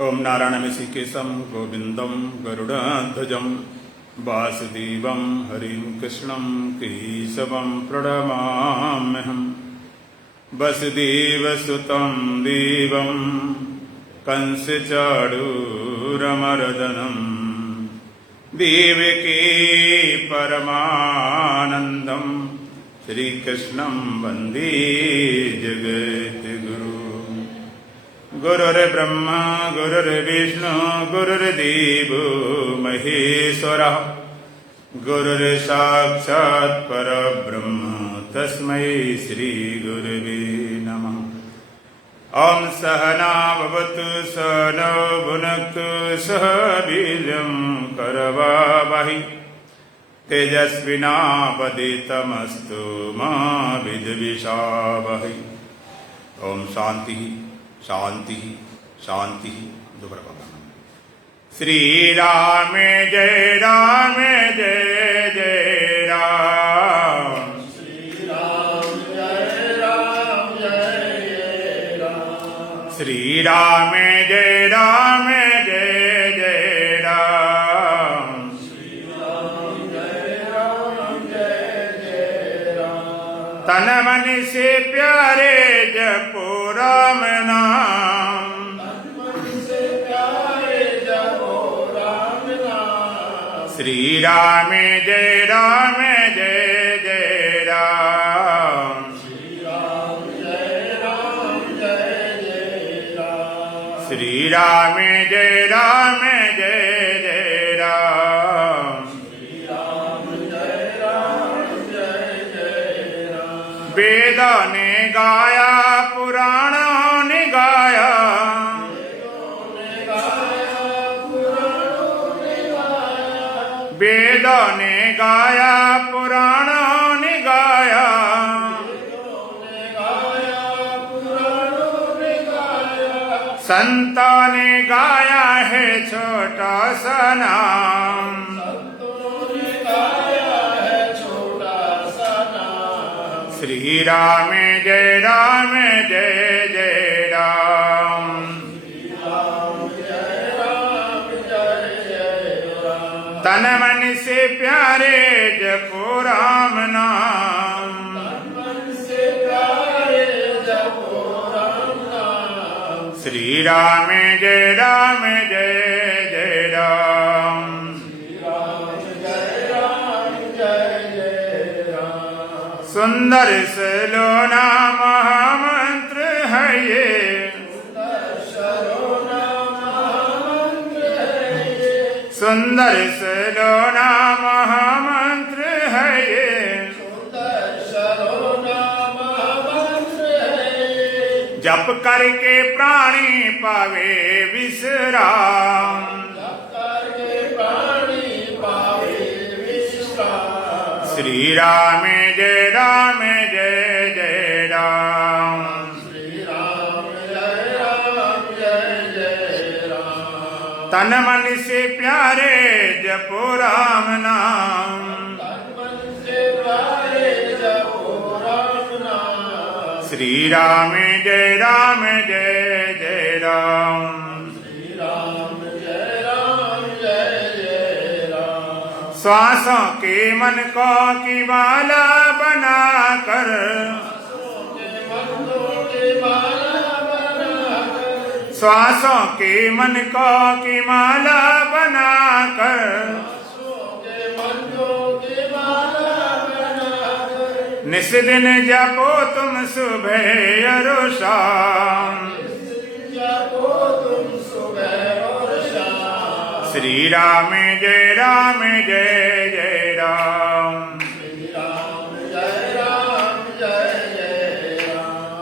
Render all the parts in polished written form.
ओम नारायणमिषिकेशं गोविंदं गरुडध्वजं वासुदेवं हरिं कृष्णं केशवं प्रणमाम्यहम्। वसुदेवसुतं देवं कंसचाणूरमर्दनं देवकी परमानन्दं श्रीकृष्णं वन्दे जगद्गुरुम्। गुरुर्ब्रह्मा गुरुर्विष्णु गुरुर्देवो महेश्वरः गुरुर्साक्षात् परब्रह्म तस्मै श्रीगुरवे नमः। ॐ सहना भवतु सहनौ भुनक्तु सह वीर्यं करवावहै तेजस्विनावधीतमस्तु मा विद्विषावहै। ओम शांति शांति शांति। दोबारा श्री राम जय राम जय जय राम। श्री राम जय राम जय जय राम। श्री राम जय राम जय जय राम। श्री राम जय राम जय जय राम। तन मन से प्यारे जपो राम नाम। तन मन से प्यारे जपो राम नाम। श्री राम जय राम जय जय राम। श्री राम जय राम जय जय राम। श्री राम जय राम जय जय राम। श्री राम जय राम जय जय राम। वेदों ने गाया पुराणों ने गाया। वेदों ने गाया पुराणों ने गाया। संतों ने गाया है छोटा सा नाम। श्री राम जय राम जय जय राम। तन मन से प्यारे जपो राम नाम। श्री राम जय राम जय जय राम। सुंदर सलोना महामंत्र है ये। सुंदर सलोना महामंत्र है ये। जप करके प्राणी पावे विश्राम। श्री राम जय राम जय जय राम। तन मन से प्यारे जपो राम नाम। श्री राम जय राम जय जय राम। श्वासों के मन को की माला बनाकर। श्वासों के मन को की माला बनाकर। निस दिन जपो तुम सुबह और शाम। श्री राम जय राम जय जय राम।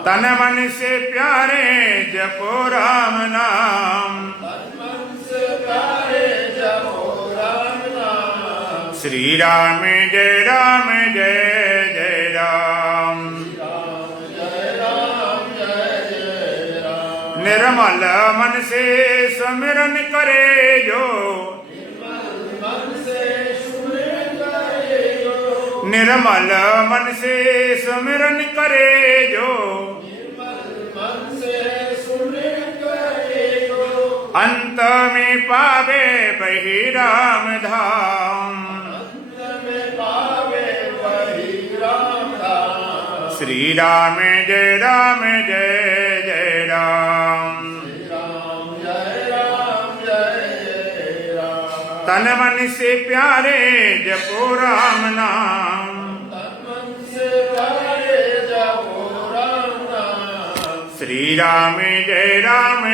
तन मन से प्यारे जपो राम नाम। श्री राम जय राम जय जय राम। निर्मल मन से सुमिरन करे जो। निर्मल मन से सुमिरन करे जो। अंत में पावे वही राम धाम। अंत में पावे वही राम धाम। श्री राम जय राम जय जय राम। श्री राम जय राम जय राम। तन मन से प्यारे जपो राम नाम। तन मन से प्यारे जपो राम नाम। श्री राम जय जय राम।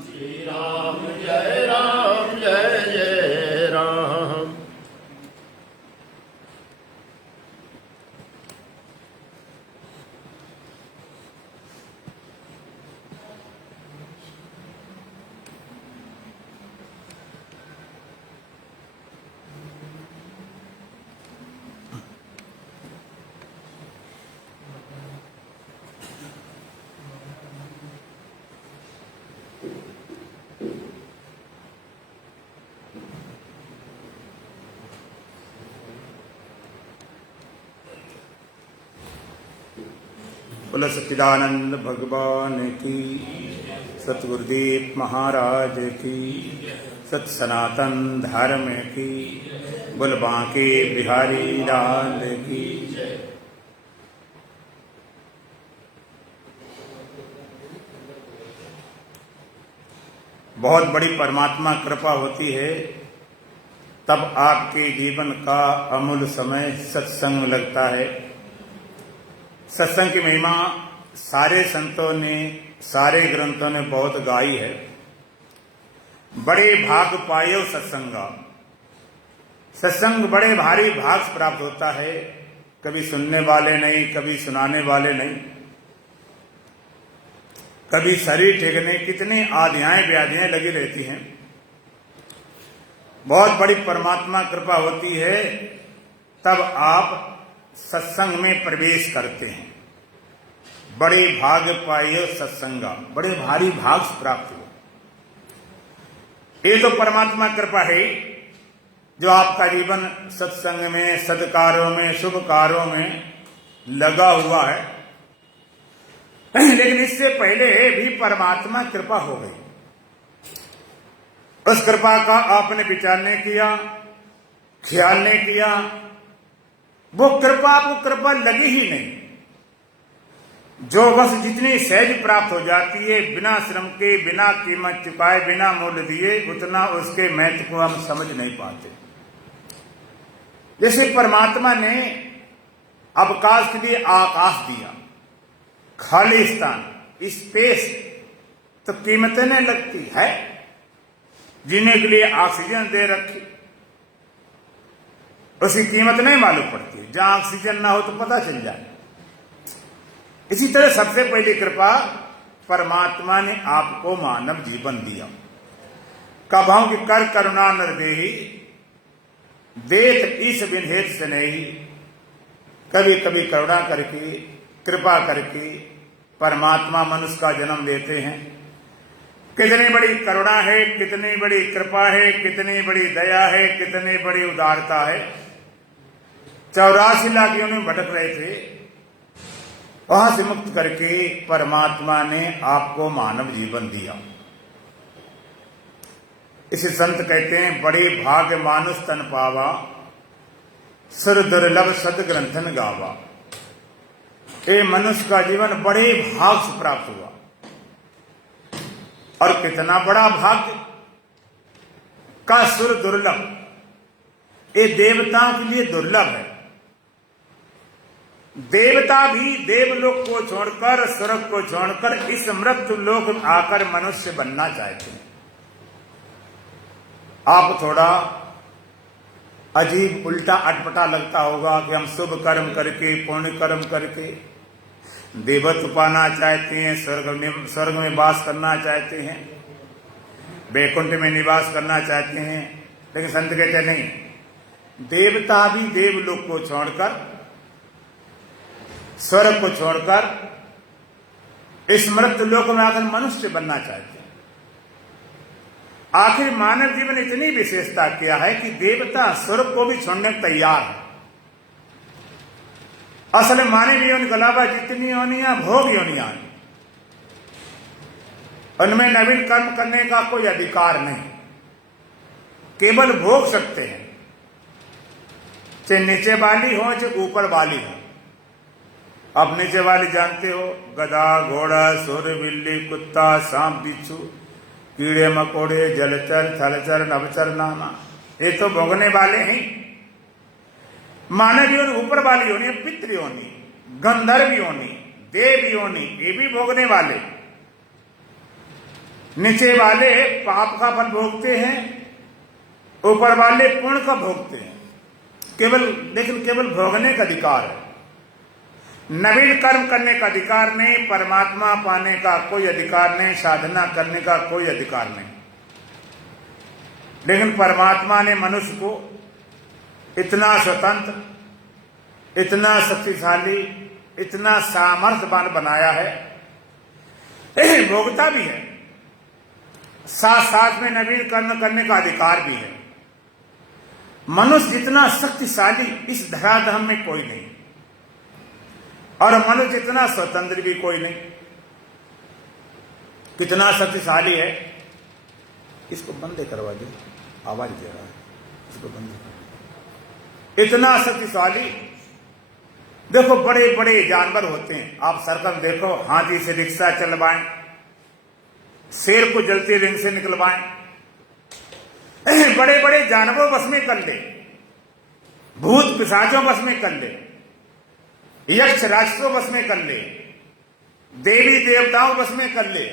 श्री राम जय जय राम। बोलो सच्चिदानंद भगवान की, सतगुरुदेव महाराज की, सत सनातन धर्म की, बोल बांके बिहारी लाल की। बहुत बड़ी परमात्मा कृपा होती है तब आपके जीवन का अमूल्य समय सत्संग लगता है। सत्संग की महिमा सारे संतों ने, सारे ग्रंथों ने बहुत गाई है। बड़े भाग पायो सत्संगा। सत्संग बड़े भारी भाग से प्राप्त होता है। कभी सुनने वाले नहीं, कभी सुनाने वाले नहीं, कभी शरीर टेकने, कितनी आधियाएं व्याधियां लगी रहती हैं। बहुत बड़ी परमात्मा कृपा होती है तब आप सत्संग में प्रवेश करते हैं। बड़े भाग पाइयो सत्संगा, बड़े भारी भाग से प्राप्त हो। ये तो परमात्मा कृपा है जो आपका जीवन सत्संग में, सदकारों में, शुभ कार्यों में लगा हुआ है। लेकिन इससे पहले भी परमात्मा कृपा हो गई। उस कृपा का आपने विचार नहीं किया, ख्याल नहीं किया, वो कृपा आपको कृपा लगी ही नहीं। जो बस जितनी सहज प्राप्त हो जाती है, बिना श्रम के, बिना कीमत चुकाए, बिना मूल्य दिए, उतना उसके महत्व को हम समझ नहीं पाते। जैसे परमात्मा ने अवकाश के लिए आकाश दिया, खाली स्थान, स्पेस, तो कीमतें नहीं लगती है। जीने के लिए ऑक्सीजन दे रखी, उसकी कीमत नहीं मालूम पड़ती। जहां ऑक्सीजन ना हो तो पता चल जाए। इसी तरह सबसे पहली कृपा परमात्मा ने आपको मानव जीवन दिया। कभाऊ की कर करुणा नर देही, देत ईश बिन हेत से नहीं। कभी कभी करुणा करके, कृपा करके परमात्मा मनुष्य का जन्म देते हैं। कितनी बड़ी करुणा है, कितनी बड़ी कृपा है, कितनी बड़ी दया है, कितनी बड़ी उदारता है। 84 लाख योनि में भटक रहे थे, वहां से मुक्त करके परमात्मा ने आपको मानव जीवन दिया। इसे संत कहते हैं, बड़े भाग्य मानुष तन पावा, सुर दुर्लभ सद ग्रंथन गावा। ये मनुष्य का जीवन बड़े भाग से प्राप्त हुआ। और कितना बड़ा भाग्य का सुर दुर्लभ, ये देवताओं के लिए दुर्लभ है। देवता भी देवलोक को छोड़कर, स्वर्ग को छोड़कर इस मृत्यु लोक में आकर मनुष्य बनना चाहते हैं। आप थोड़ा अजीब, उल्टा, अटपटा लगता होगा कि हम शुभ कर्म करके, पुण्य कर्म करके देवत्व पाना चाहते हैं, स्वर्ग में वास करना चाहते हैं, वैकुंठ में निवास करना चाहते हैं। लेकिन संत कहते नहीं, देवता भी देवलोक को छोड़कर, स्वर्ग को छोड़कर इस मृत्यु लोक में आकर मनुष्य बनना चाहते हैं। आखिर मानव जीवन इतनी विशेषता क्या है कि देवता स्वर्ग को भी छोड़ने को तैयार है। असल मानव योनि के अलावा जितनी योनियां भोग योनियां, उनमें नवीन कर्म करने का कोई अधिकार नहीं, केवल भोग सकते हैं, चाहे नीचे वाली हो चाहे ऊपर वाली हो। अब नीचे वाली जानते हो, गधा, घोड़ा, सुर, बिल्ली, कुत्ता, सांप, बिच्छू, कीड़े मकोड़े, जलचर, थलचर, नभचर, नाना, ये तो भोगने वाले हैं। मानव योनि ऊपर वाली योनि, पितृ योनि, गंधर्व योनि, देव योनि, ये भी भोगने वाले। नीचे वाले पाप का फल भोगते हैं, ऊपर वाले पुण्य का भोगते हैं। लेकिन केवल भोगने का अधिकार है, नवीन कर्म करने का अधिकार नहीं, परमात्मा पाने का कोई अधिकार नहीं, साधना करने का कोई अधिकार नहीं। लेकिन परमात्मा ने मनुष्य को इतना स्वतंत्र, इतना शक्तिशाली, इतना सामर्थ्यवान बनाया है, भोगता भी है, साथ साथ में नवीन कर्म करने का अधिकार भी है। मनुष्य जितना शक्तिशाली इस धराधाम में कोई नहीं, और मनुष्य जितना स्वतंत्र भी कोई नहीं। कितना शक्तिशाली है, इसको बंद करवा दो, आवाज दे रहा है, इसको बंद करो। इतना शक्तिशाली, देखो बड़े बड़े जानवर होते हैं, आप सर्कल देखो, हाथी से रिक्शा चलवाएं, शेर को जलते रिंग से निकलवाएं, बड़े बड़े जानवरों बस में कर ले, भूत पिशाचों बस में कर ले, यक्ष राक्षसों बस में कर ले, देवी देवताओं बस में कर ले,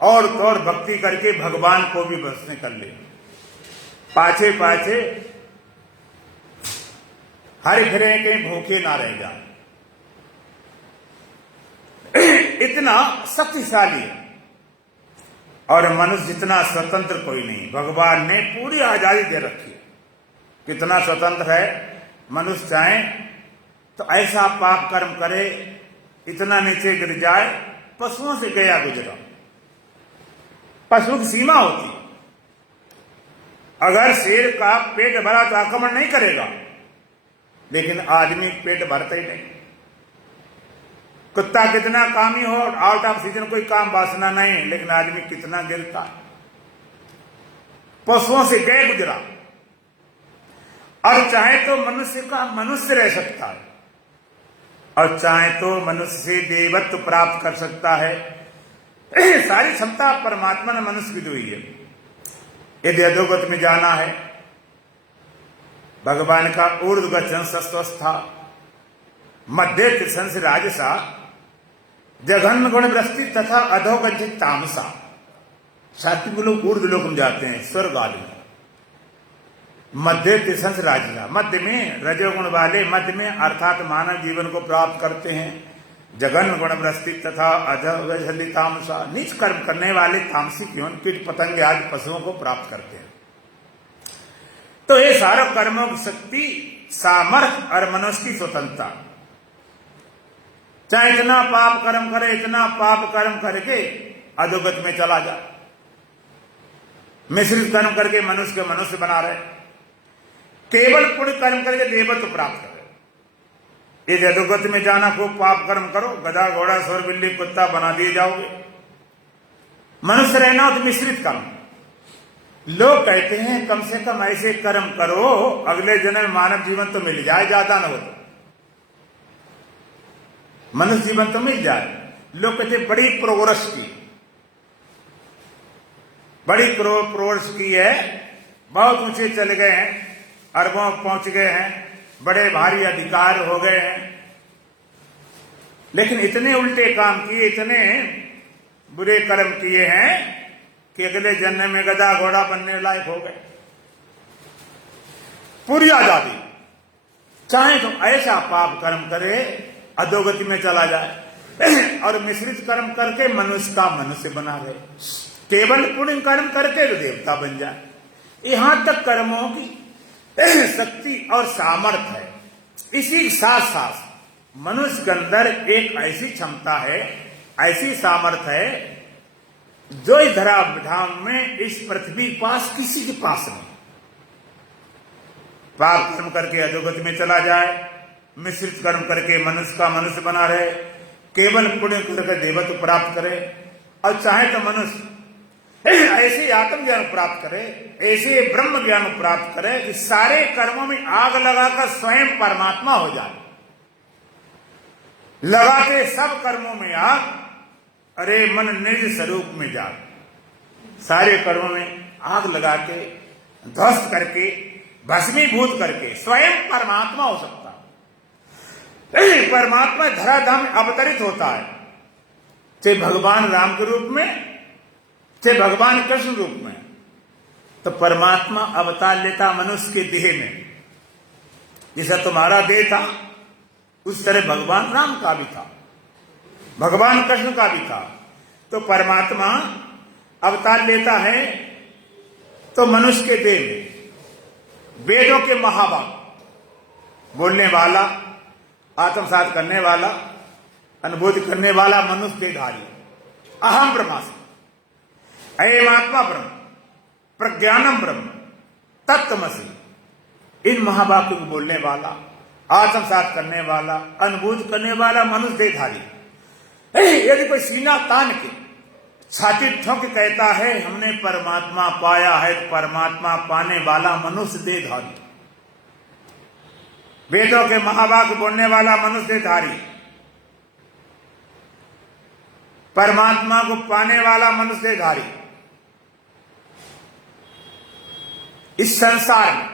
और तो और भक्ति करके भगवान को भी बस में कर ले। पाछे पाछे हर फिरे के भूखे ना रह जाए, इतना शक्तिशाली है। और मनुष्य जितना स्वतंत्र कोई नहीं, भगवान ने पूरी आजादी दे रखी है। कितना स्वतंत्र है, मनुष्य चाहे तो ऐसा पाप कर्म करे, इतना नीचे गिर जाए, पशुओं से गया गुजरा। पशु की सीमा होती, अगर शेर का पेट भरा तो आक्रमण नहीं करेगा, लेकिन आदमी पेट भरता ही नहीं। कुत्ता कितना कामी हो, आउट ऑफ सीजन कोई काम वासना नहीं, लेकिन आदमी कितना गिरता। पशुओं से गए गुजरा, और चाहे तो मनुष्य का मनुष्य रह सकता है, और चाहे तो मनुष्य से देवत्व प्राप्त कर सकता है। सारी क्षमता परमात्मा ने मनुष्य की दी हुई है। यदि अधोगत में जाना है, भगवान का ऊर्ध्वगच्छन् सस्वस्था, मध्य तिष्ठन्ति राजसा, जघन्य गुण वृष्टि तथा अधोगच्छति तामसा। सात्विक लोग ऊर्ध्व लोक में जाते हैं, स्वर्ग आदि में। मध्य तिष्ठन्ति राजसा, मध्य में रजोगुण वाले मध्य में अर्थात मानव जीवन को प्राप्त करते हैं। जघन्य गुण वृष्टि तथा अधोगच्छति तामसा, नीच कर्म करने वाले तामसिक योनि, कीट पतंग आदि पशुओं को प्राप्त करते हैं। तो ये सारे कर्मों की शक्ति, सामर्थ्य और मनुष्य की स्वतंत्रता। चाहे इतना पाप कर्म करे, इतना पाप कर्म करके अधोगत में चला जा, मिश्रित कर्म करके मनुष्य के मनुष्य बना रहे, केवल पुण्य कर्म करके देवत्व प्राप्त करे। यदि अधोगत में जाना, खूब पाप कर्म करो, गधा घोड़ा सुर बिल्ली कुत्ता बना दिए जाओगे। मनुष्य रहना हो तो मिश्रित कर्म। लोग कहते हैं कम से कम ऐसे कर्म करो, अगले जन्म में मानव जीवन तो मिल जाए, ज्यादा न हो तो मनुष्य जीवन तो मिल जाए। लोग कहते बड़ी प्रोग्रेस की, बड़ी प्रोग्रेस की है, बहुत ऊंचे चले गए हैं, अरबों पहुंच गए हैं, बड़े भारी अधिकार हो गए हैं, लेकिन इतने उल्टे काम किए, इतने बुरे कर्म किए हैं कि अगले जन्म में गधा घोड़ा बनने लायक हो गए। पूरी आजादी, चाहे तो ऐसा पाप कर्म करे, अधोगति में चला जाए, और मिश्रित कर्म करके मनुष्य का मनुष्य बना रहे, केवल पुण्य कर्म करके तो देवता बन जाए। यहां तक कर्मों की शक्ति और सामर्थ्य है। इसी साथ साथ मनुष्य के अंदर एक ऐसी क्षमता है, ऐसी सामर्थ्य है, जो इस धराधाम में, इस पृथ्वी पास किसी के पास नहीं। पाप कर्म करके अधोगति में चला जाए, मिश्रित कर्म करके मनुष्य का मनुष्य बना रहे, केवल पुण्य करके देवत्व प्राप्त करे, और चाहे तो मनुष्य ऐसे आत्मज्ञान प्राप्त करे, ऐसे ब्रह्म ज्ञान प्राप्त करे कि सारे कर्मों में आग लगाकर स्वयं परमात्मा हो जाए। लगा के सब कर्मों में आग, अरे मन निज स्वरूप में जा। सारे कर्मों में आग लगा के ध्वस्त करके भस्मीभूत करके स्वयं परमात्मा हो सकता है। परमात्मा धराधाम में अवतरित होता है, चाहे भगवान राम के रूप में, चाहे भगवान कृष्ण रूप में। तो परमात्मा अवतार लेता मनुष्य के देह में। जैसा तुम्हारा देह था उस तरह भगवान राम का भी था, भगवान कृष्ण का भी था। तो परमात्मा अवतार लेता है तो मनुष्य के देह में। वेदों के महाभाग, बोलने वाला, आत्मसात करने वाला, अनुभूति करने वाला मनुष्य देहधारी, अहम ब्रह्मास्मि, अयम आत्मा ब्रह्म, प्रज्ञानम ब्रह्म, तत्त्वमसि, इन महावाक्यों को बोलने वाला, आत्मसात करने वाला, अनुभूति करने वाला मनुष्य देहधारी। यदि कोई सीना तान के छाती ठोक कहता है हमने परमात्मा पाया है, तो परमात्मा पाने वाला मनुष्य देहधारी, वेदों के महावाक्य बोलने वाला मनुष्य देहधारी, परमात्मा को पाने वाला मनुष्य देहधारी। इस संसार में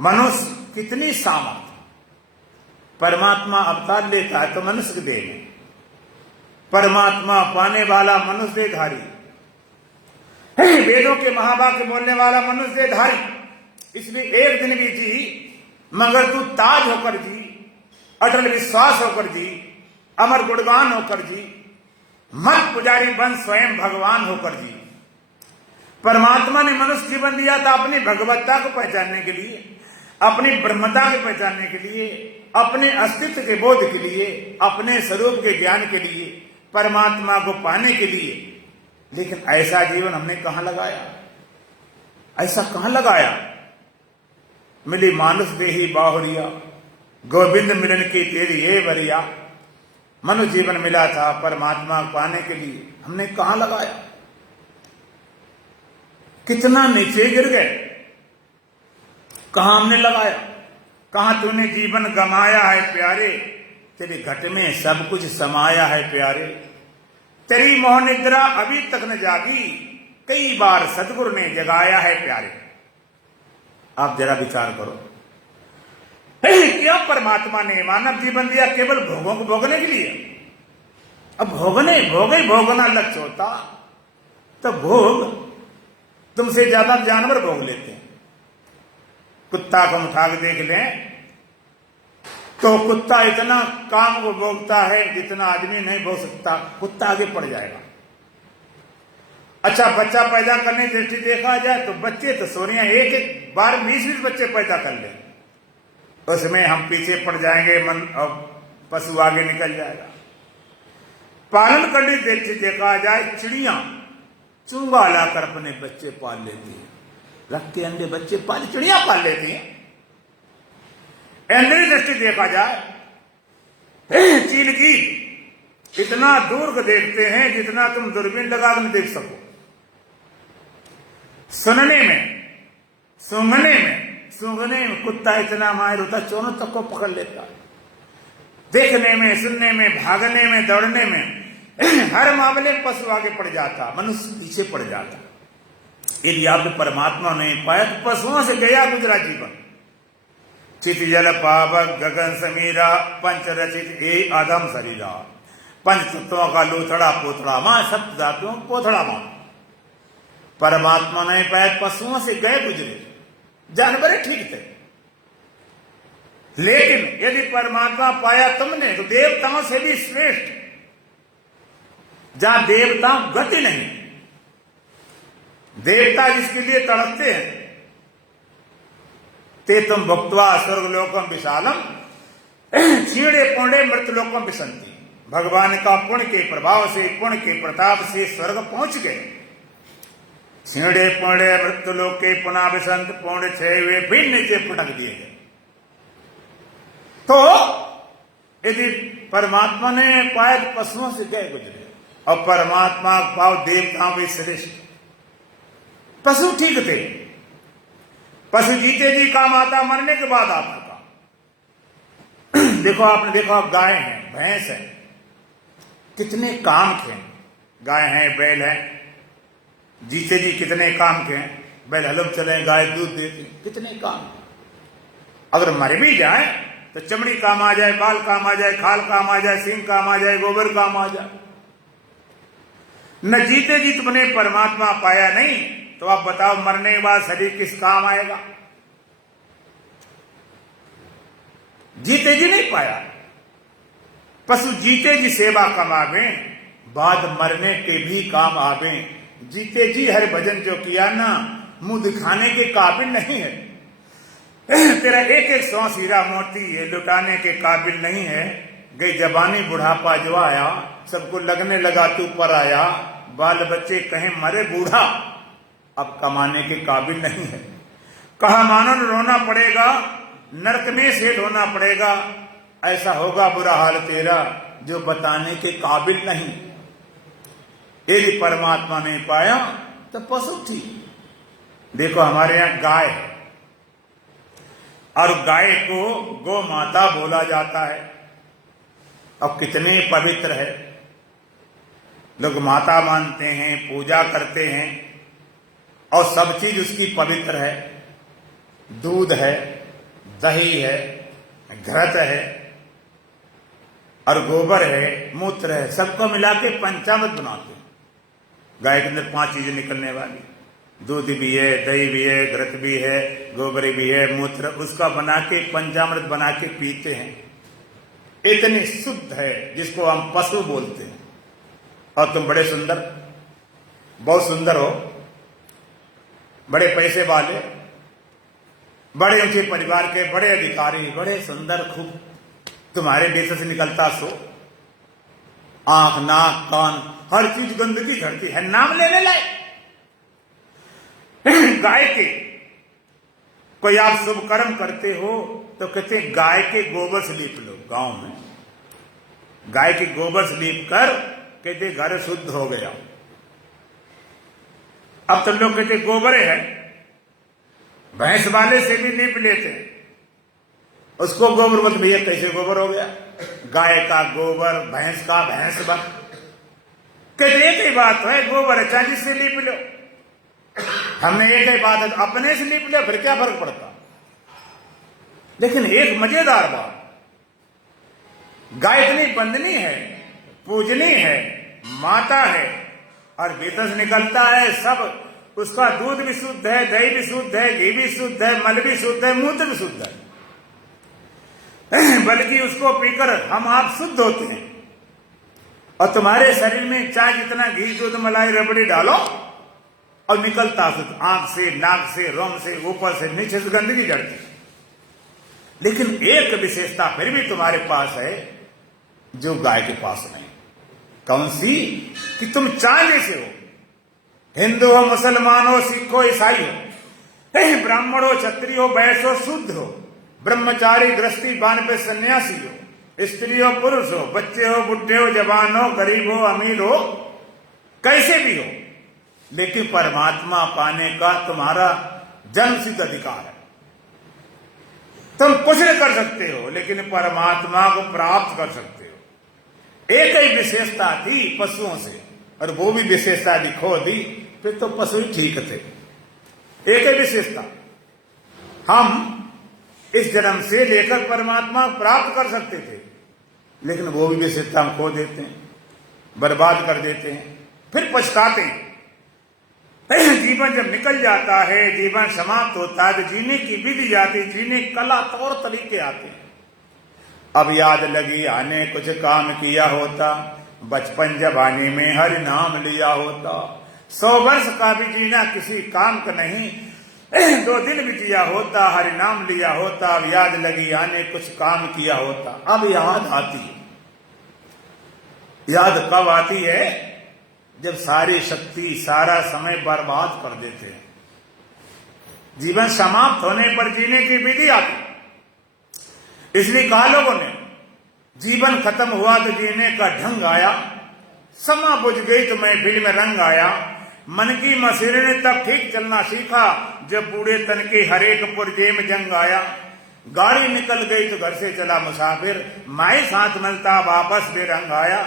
मनुष्य कितनी सामर्थ्य, परमात्मा अवतार लेता है तो मनुष्य के देह में, परमात्मा पाने वाला मनुष्य देहधारी, वेदों के महावाक्य बोलने वाला मनुष्य देहधारी। इसलिए एक दिन भी जी मगर तू ताज होकर जी, अटल विश्वास होकर जी, अमर गुणगान होकर जी, मत पुजारी बन स्वयं भगवान होकर जी। परमात्मा ने मनुष्य जीवन दिया था अपनी भगवत्ता को पहचानने के लिए, अपनी ब्रह्मता को पहचानने के लिए, अपने अस्तित्व के बोध के लिए, अपने स्वरूप के ज्ञान के लिए, परमात्मा को पाने के लिए। लेकिन ऐसा जीवन हमने कहां लगाया, ऐसा कहां लगाया। मिली मानुष देही बाहुरिया, गोविंद मिलन की तेरी ये बरिया। मनुष्य जीवन मिला था परमात्मा को पाने के लिए, हमने कहां लगाया, कितना नीचे गिर गए, कहां हमने लगाया। कहां तूने जीवन गमाया है प्यारे, तेरे घट में सब कुछ समाया है प्यारे। तेरी मोह निद्रा अभी तक न जागी, कई बार सतगुरु ने जगाया है प्यारे। आप जरा विचार करो, क्या परमात्मा ने मानव जीवन दिया केवल भोगों को भोगने के लिए। अब भोगना लक्ष्य होता तो भोग तुमसे ज्यादा जानवर भोग लेते हैं। कुत्ता को उठा के देख लें तो कुत्ता इतना काम को भोगता है जितना आदमी नहीं भोग सकता, कुत्ता आगे पड़ जाएगा। अच्छा, बच्चा पैदा करने की दृष्टि देखा जाए तो बच्चे तो सोनिया एक एक बार 20-20 बच्चे पैदा कर ले, उसमें हम पीछे पड़ जाएंगे, मन और पशु आगे निकल जाएगा। पालन करने की दृष्टि देखा जाए, चिड़िया चूंगा लाकर अपने बच्चे पाल लेती है, रख के अंडे बच्चे पाल, चिड़िया पाल लेती है। इंद्रिय दृष्टि देखा जाए, चील की इतना दूर को देखते हैं जितना तुम दूरबीन लगा कर देख सको। सुनने में कुत्ता इतना माहिर होता, चोरों तक को पकड़ लेता है। देखने में, सुनने में, भागने में, दौड़ने में, हर मामले में पशु आगे पड़ जाता, मनुष्य पीछे पड़ जाता। यदि आपके परमात्मा नहीं पाया तो पशुओं से गया गुजरा जीवन। चित जल पावक गगन समीरा, पंच रचित ए आदम शरीरा। पंच तत्वों का लोथड़ा पोथड़ा मां, सप्त धातुओं पोथड़ा मां। परमात्मा नहीं पाया, पशुओं से गए गुजरे, जानवर ठीक थे। लेकिन यदि परमात्मा पाया तुमने तो देवताओं से भी श्रेष्ठ, जहां देवताओं गति नहीं, देवता जिसके लिए तड़पते हैं, ते तुम भक्त्वा स्वर्गलोकम विशालम क्षीणे पुण्य मृतलोकम विसंति। भगवान का पुण्य के प्रभाव से, पुण्य के प्रताप से स्वर्ग पहुंच गए। क्षीणे पुण्य मृत्युलोके पुनः विसंत, पुण्य क्षय हुए फिर नीचे पटक दिए गए। तो यदि परमात्मा ने पाया तो पशुओं से गए गुजरे। और परमात्मा पाओ देवताओं भी श्रेष्ठ। पशु ठीक थे, पशु जीते जी काम आता, मरने के बाद आता काम। देखो आपने देखो, गाय है, भैंस है, कितने काम थे। गाय है, बैल है, जीते जी कितने काम के हैं। बैल हलम चले, गाय दूध देती, कितने काम। अगर मर भी जाए तो चमड़ी काम आ जाए, बाल काम आ जाए, खाल काम आ जाए, सींग काम आ जाए, गोबर काम आ जाए। न जीते जी तुमने परमात्मा पाया नहीं, तो आप बताओ मरने के बाद शरीर किस काम आएगा। जीते जी नहीं पाया। पशु जीते जी सेवा कमावे, बाद मरने के भी काम आवे। जीते जी हर भजन जो किया ना, मुंह दिखाने के काबिल नहीं है। तेरा एक एक सांस हीरा मोती है, लुटाने के काबिल नहीं है। गई जवानी बुढ़ापा जो आया, सबको लगने लगा तू पर आया। बाल बच्चे कहें मरे बूढ़ा, अब कमाने के काबिल नहीं है। कहा मानो रोना पड़ेगा, नरक में सेठ होना पड़ेगा। ऐसा होगा बुरा हाल तेरा जो बताने के काबिल नहीं। यदि परमात्मा नहीं पाया तो पशु थी। देखो हमारे यहाँ गाय है, और गाय को गौ माता बोला जाता है। अब कितने पवित्र है, लोग माता मानते हैं, पूजा करते हैं, और सब चीज उसकी पवित्र है। दूध है, दही है, घृत है, और गोबर है, मूत्र है, सबको मिला के पंचामृत बनाते हैं। गाय के अंदर 5 चीजें निकलने वाली, दूध भी है, दही भी है, घृत भी है, गोबर भी है, मूत्र, उसका बना के पंचामृत बना के पीते हैं। इतनी शुद्ध है जिसको हम पशु बोलते हैं। और तुम बड़े सुंदर, बहुत सुंदर हो, बड़े पैसे वाले, बड़े ऊंचे परिवार के, बड़े अधिकारी, बड़े सुंदर, खूब तुम्हारे बेस से निकलता सो, आंख, नाक, कान, हर चीज गंदगी झड़ती है, नाम लेने लायक। गाय के कोई आप शुभ कर्म करते हो तो कहते हैं गाय के गोबर से लीप लो। गांव में गाय के गोबर से लीप कर कहते घर शुद्ध हो गया। अब तो लोग कहते गोबर है, भैंस वाले से भी लीप लेते हैं, उसको गोबर बोलते, भैया कैसे गोबर हो गया? गाय का गोबर, भैंस का भैंस बन। कहते एक ही बात है, गोबर अच्छा जिससे लीप लो। हमने एक ही बात है, अपने से लीप लो, फिर क्या फर्क पड़ता। लेकिन एक मजेदार बात, गाय इतनी बंदनी है, पूजनी है, माता है, और भीतर से निकलता है सब। उसका दूध भी शुद्ध है, दही भी शुद्ध है, घी भी शुद्ध है, मल भी शुद्ध है, मूत्र भी शुद्ध है। बल्कि उसको पीकर हम आप शुद्ध होते हैं। और तुम्हारे शरीर में चाहे जितना घी, दूध, मलाई, रबड़ी डालो और निकलता शुद्ध, आंख से, नाक से, रोम से, ऊपर से, नीचे से गंदगी जड़ती। लेकिन एक विशेषता फिर भी तुम्हारे पास है जो गाय के पास नहीं। कौन सी? कि तुम चाय जैसे हो, हिंदू हो, मुसलमान हो, सिख हो, ईसाई हो, ब्राह्मण हो, क्षत्रिय हो, वैश्य हो, शूद्र हो, ब्रह्मचारी, गृहस्थी, वानप्रस्थ, सन्यासी हो, स्त्री हो, पुरुष हो, बच्चे हो, बुढ़े हो, जवान हो, गरीब हो, अमीर हो, कैसे भी हो, लेकिन परमात्मा पाने का तुम्हारा जन्मसिद्ध अधिकार है। तुम कुछ नहीं कर सकते हो, लेकिन परमात्मा को प्राप्त कर सकते हो। एक ही विशेषता थी पशुओं से, और वो भी विशेषता दिखो दी, फिर तो पशु ही ठीक थे। एक ही विशेषता, हम इस जन्म से लेकर परमात्मा प्राप्त कर सकते थे, लेकिन वो भी विशेषता हम खो देते हैं, बर्बाद कर देते हैं, फिर पछताते हैं। जीवन जब निकल जाता है, जीवन समाप्त होता है, तो जीने की विधि जाती, जीने कला तौर तरीके आते हैं। अब याद लगी आने कुछ काम किया होता, बचपन जवानी में हरि नाम लिया होता। 100 वर्ष का भी जीना किसी काम का नहीं, 2 दिन भी जिया होता, हरि नाम लिया होता। अब याद लगी आने कुछ काम किया होता। अब याद आती है। याद कब आती है? जब सारी शक्ति, सारा समय बर्बाद कर देते हैं। जीवन समाप्त होने पर जीने की विधि आती। इसलिए कहा लोगों ने, जीवन खत्म हुआ तो जीने का ढंग आया। समा बुझ गई तो महफिल में रंग आया। मन की मशीन ने तब ठीक चलना सीखा, जब बूढ़े तन के हरेक पुरजे में जंग आया। गाड़ी निकल गई तो घर से चला मुसाफिर, माए साथ मिलता वापस बेरंग आया।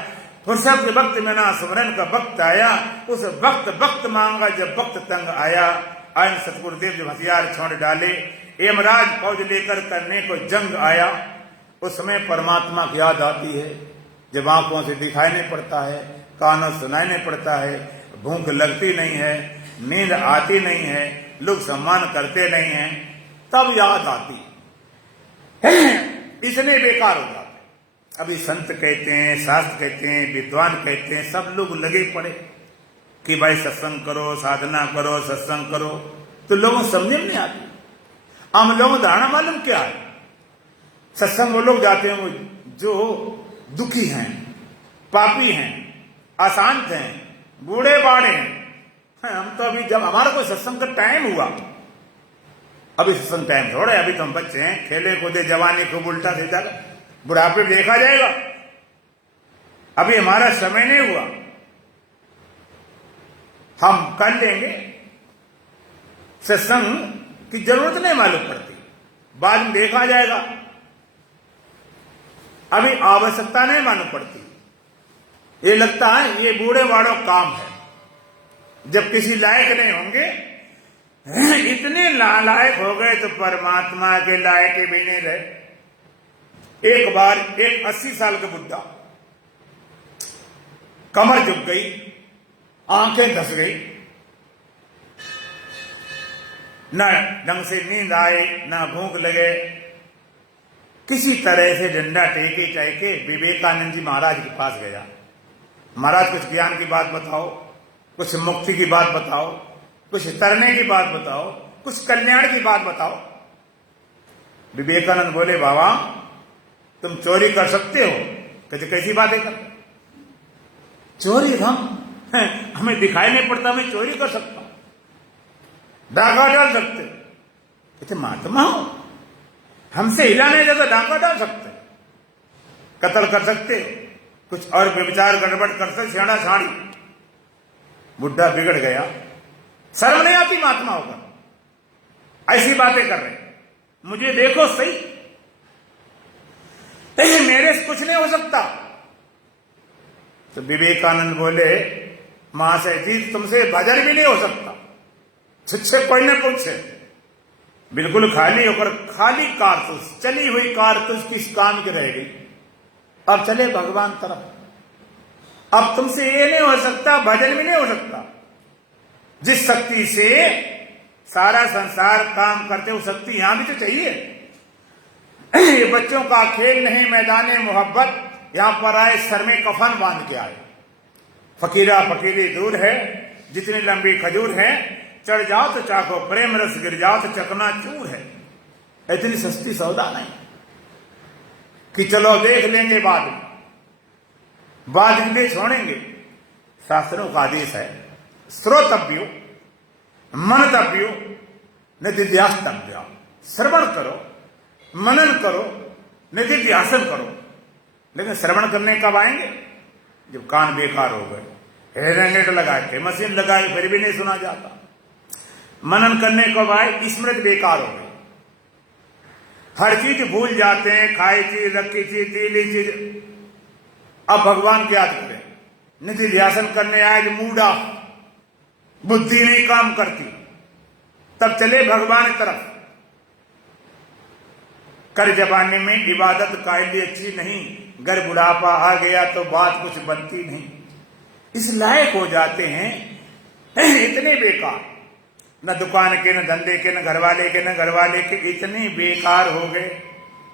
फुर्सत के वक्त में ना सुमरन का वक्त आया, उस वक्त मांगा जब वक्त तंग आया। आयन सतगुरुदेव जब हथियार छोड़ डाले, यमराज फौज लेकर करने को जंग आया। उस समय परमात्मा की याद आती है, जब आंखों से दिखाई नहीं पड़ता है, कानों से सुनाई नहीं पड़ता है, भूख लगती नहीं है, नींद आती नहीं है, लोग सम्मान करते नहीं हैं, तब याद आती है। इसने बेकार हो जाता। अभी संत कहते हैं, शास्त्र कहते हैं, विद्वान कहते हैं, सब लोग लगे पड़े कि भाई सत्संग करो, साधना करो, सत्संग करो, तो लोगों को समझ में नहीं आती। हम लोगों को धारणा मालूम क्या है? सत्संग वो लोग जाते हैं वो जो दुखी हैं, पापी हैं, अशांत हैं, बूढ़े बाड़े हैं। हम तो अभी जब हमारा कोई सत्संग का टाइम हुआ, अभी सत्संग टाइम थोड़ा है, अभी तो हम बच्चे हैं, खेले कूदे, जवानी खूब उल्टा सीधा, बुढ़ापे देखा जाएगा। अभी हमारा समय नहीं हुआ, हम कर लेंगे। सत्संग की जरूरत नहीं मालूम पड़ती, बाद में देखा जाएगा। अभी आवश्यकता नहीं मालूम पड़ती, ये लगता है ये बूढ़े बाड़ों काम है। जब किसी लायक नहीं होंगे, इतने नालायक हो गए तो परमात्मा के लायक भी नहीं रहे। एक बार एक 80 साल का बुड्ढा, कमर झुक गई, आंखें धस गई, न ढंग से नींद आए, न भूख लगे, किसी तरह से डंडा टेके टेके विवेकानंद जी महाराज के पास गया। महाराज कुछ ज्ञान की बात बताओ, कुछ मुक्ति की बात बताओ, कुछ तरने की बात बताओ, कुछ कल्याण की बात बताओ। विवेकानंद बोले, बाबा तुम चोरी कर सकते हो? कहते कैसी बातें कर? चोरी हमें दिखाई नहीं पड़ता, मैं चोरी कर सकता हूं, डाका डाल सकते? कहते महात्मा हो, हमसे हिला नहीं जाता, डाका डाल सकते, कत्ल कर सकते, कुछ और व्यभिचार गड़बड़ कर सकते, छेड़ा छाड़ी। बुढ़ा बिगड़ गया, शर्म नहीं आती महात्मा होकर ऐसी बातें कर रहे, मुझे देखो सही, मेरे से कुछ नहीं हो सकता। तो विवेकानंद बोले, महाशय जी तुमसे भजन भी नहीं हो सकता, शिक्षक कोई न पूछे, बिल्कुल खाली होकर, खाली कारतूस, चली हुई कारतूस किस काम की रह गई। अब चले भगवान तरफ। अब तुमसे ये नहीं हो सकता, भजन भी नहीं हो सकता। जिस शक्ति से सारा संसार काम करते, वो शक्ति यहां भी तो चाहिए। ये बच्चों का खेल नहीं, मैदाने मोहब्बत, यहां पर आए सर में कफन बांध के आए। फकीरा फकीरी दूर है, जितनी लंबी खजूर है, चढ़ जाओ तो चाको प्रेम रस, गिर जाओ तो चकना चूर है। इतनी सस्ती सौदा नहीं कि चलो देख लेंगे बाद में छोड़ेंगे। शास्त्रों का आदेश है, श्रोतव्यो मनतव्यो निधिध्यासतव्यो। श्रवण करो, मनन करो, निधिध्यासन करो। लेकिन श्रवण करने कब आएंगे? जब कान बेकार हो गए, हेडनेट लगाए थे, मशीन लगाए, फिर भी नहीं सुना जाता। मनन करने कब आए? स्मृति बेकार हो गई, हर चीज भूल जाते हैं, खाई चीज, रखी चीज, तीली चीज। अब भगवान की याद करें, निधि ध्यासन करने आए जो मूडा, बुद्धि नहीं काम करती, तब चले भगवान की तरफ। कर जमाने में इबादत कायदे अच्छी नहीं, घर बुढ़ापा आ गया तो बात कुछ बनती नहीं। इस लायक हो जाते हैं, इतने बेकार, न दुकान के, न धंधे के, न घरवाले के, न घरवाले के, इतने बेकार हो गए।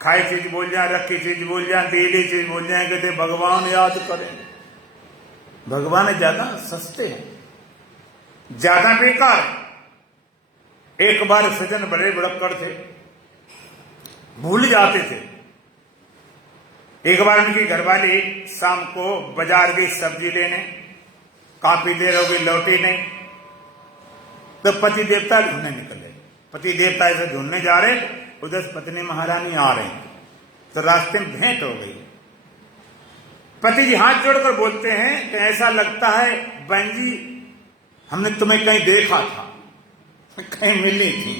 खाई चीज बोल जाए, रखी चीज बोल जाए, तेली चीज बोल जाए, कहते भगवान याद करें। भगवान ज्यादा सस्ते हैं, ज्यादा बेकार। एक बार सज्जन बड़े बुड़क्कड़ थे, भूल जाते थे। एक बार उनकी घरवाली शाम को बाजार गई सब्जी लेने, काफी देर हो गई लौटी नहीं, तो पति देवता ढूंढने निकले। पति देवता ऐसे ढूंढने जा रहे, उधर पत्नी महारानी आ रही, तो रास्ते में भेंट हो गई। पति जी हाथ जोड़कर बोलते हैं कि ऐसा लगता है बहन जी हमने तुम्हें कहीं देखा था, कहीं मिली थी।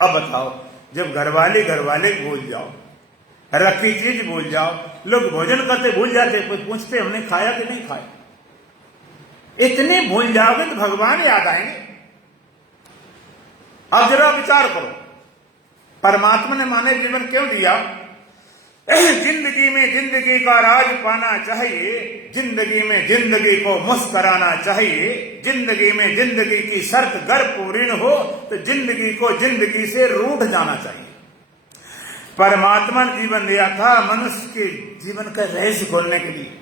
अब बताओ, जब घरवाले भूल जाओ, रखी चीज भूल जाओ, लोग भोजन करते भूल जाते, कुछ पूछते हमने खाया कि नहीं खाया। इतने भूल जाओगे तो भगवान याद आएंगे। अब जरा विचार करो, परमात्मा ने मानव जीवन क्यों दिया? जिंदगी में जिंदगी का राज पाना चाहिए, जिंदगी में जिंदगी को मुस्कराना चाहिए, जिंदगी में जिंदगी की शर्त गर पूरी हो तो जिंदगी को जिंदगी से रूठ जाना चाहिए। परमात्मा ने जीवन दिया था मनुष्य के जीवन का रहस्य खोलने के लिए,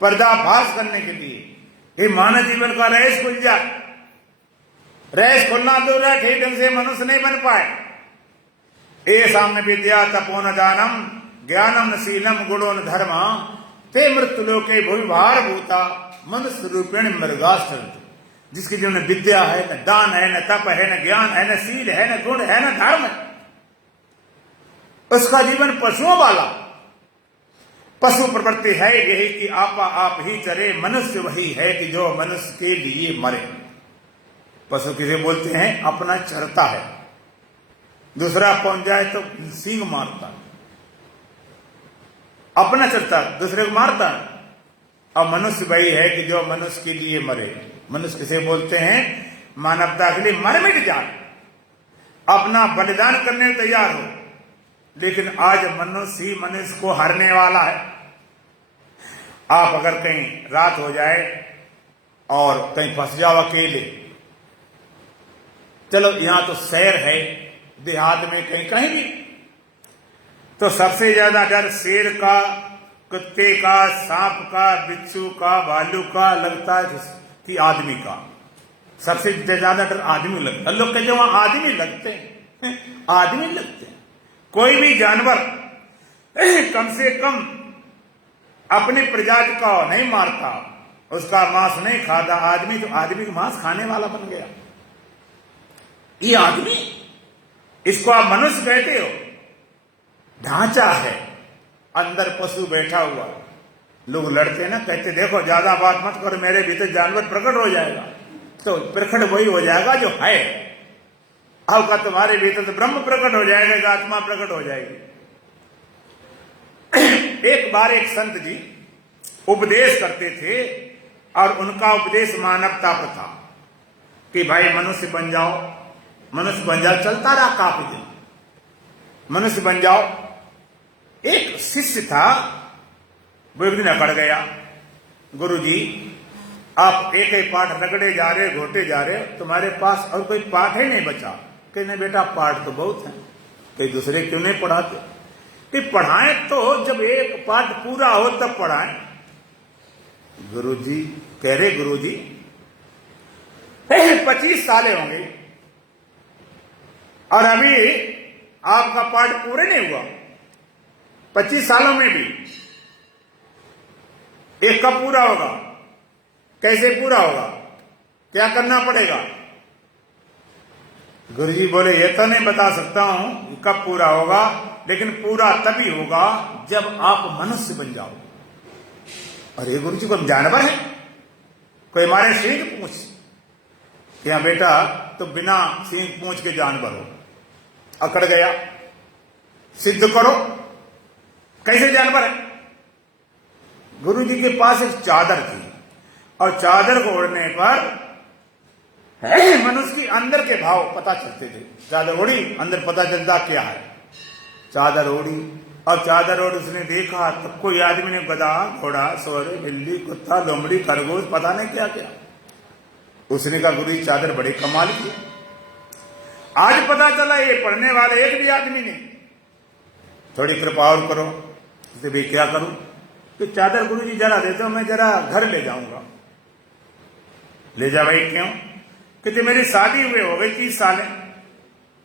पर्दाफाश करने के लिए। ये मानव जीवन का रहस्य खुल जाए। रहस्य खोलना दूर है, ठीक ढंग से मनुष्य नहीं बन पाए। ए सामने विद्या तपोन दानम ज्ञानम शीलम गुणोन धर्मा ते मृत्युलोके भूभार भूता मनुष्य रूपेण मृगाश्चरन्ति। जिसकी जो न विद्या है, न दान है, न तप है, न ज्ञान है, न शील है, न गुण है, न धर्म है, उसका जीवन पशुओं वाला। पशु प्रवृत्ति है यही कि आपा आप ही चरे, मनुष्य वही है कि जो मनुष्य के लिए मरे। पशु किसे बोलते हैं? अपना चरता है, दूसरा पहुंच जाए तो सींग मारता है, अपना चरता दूसरे को मारता है। और मनुष्य वही है कि जो मनुष्य के लिए मरे। मनुष्य किसे बोलते हैं? मानवता के लिए मर मिट जाए, अपना बलिदान करने को तैयार हो। लेकिन आज मनुष्य ही मनुष्य को हरने वाला है। आप अगर कहीं रात हो जाए और कहीं फंस जाओ अकेले, चलो यहां तो शहर है, देहात में कहीं कहीं भी, तो सबसे ज्यादा डर शेर का, कुत्ते का, सांप का, बिच्छू का, भालू का लगता है कि आदमी का। सबसे ज्यादा डर आदमी लगता है। लोग कहते हैं वहां आदमी लगते हैं, आदमी लगते हैं। कोई भी जानवर कम से कम अपनी प्रजाति का नहीं मारता, उसका मांस नहीं खाता। आदमी तो आदमी का मांस खाने वाला बन गया। ये आदमी, इसको आप मनुष्य कहते हो, ढांचा है, अंदर पशु बैठा हुआ। लोग लड़ते ना, कहते देखो ज्यादा बात मत करो, मेरे भीतर जानवर प्रकट हो जाएगा। तो प्रकट वही हो जाएगा जो है। आपका तुम्हारे भीतर तो ब्रह्म प्रकट हो जाएगा, आत्मा प्रकट हो जाएगी। एक बार एक संत जी उपदेश करते थे और उनका उपदेश मानवता पर था कि भाई मनुष्य बन जाओ, मनुष्य बन जाओ। चलता रहा काफी दिन, मनुष्य बन जाओ। एक शिष्य था, वो एक दिन अकड़ गया, गुरुजी आप एक ही पाठ रगड़े जा रहे, घोटे जा रहे, तुम्हारे पास और कोई पाठ ही नहीं बचा। कहने बेटा पाठ तो बहुत है, कई दूसरे क्यों नहीं पढ़ाते? कि पढ़ाएं तो जब एक पाठ पूरा हो तब पढ़ाएं। गुरुजी कह रहे, गुरुजी 25 साल होंगे और अभी आपका पाठ पूरे नहीं हुआ। 25 सालों में भी एक कब पूरा होगा? कैसे पूरा होगा? क्या करना पड़ेगा? गुरुजी बोले ये तो नहीं बता सकता हूं कब पूरा होगा, लेकिन पूरा तभी होगा जब आप मनुष्य बन जाओ। अरे गुरुजी कोई जानवर है, कोई हमारे सींग पूछ? क्या बेटा तो बिना सींग पूछ के जानवर हो। अकड़ गया, सिद्ध करो कैसे जानवर है। गुरुजी के पास एक चादर थी और चादर को ओढ़ने पर मनुष्य के अंदर के भाव पता चलते थे। चादर ओढ़ी, अंदर पता चलता क्या है। चादर ओढ़ी और चादर ओढ़ उसने देखा तो कोई आदमी ने गधा, घोड़ा, सोरे, बिल्ली, कुत्ता, लोमड़ी, खरगोश, पता नहीं क्या क्या। उसने कहा गुरु चादर बड़ी कमाल की। आज पता चला ये पढ़ने वाले एक भी आदमी नहीं। थोड़ी कृपा और करो। तो भाई क्या करूं? तो चादर गुरुजी जरा देते हो, मैं जरा घर ले जाऊंगा। ले जा भाई। क्यों? कहते मेरी शादी हुए हो गई 30 साल है,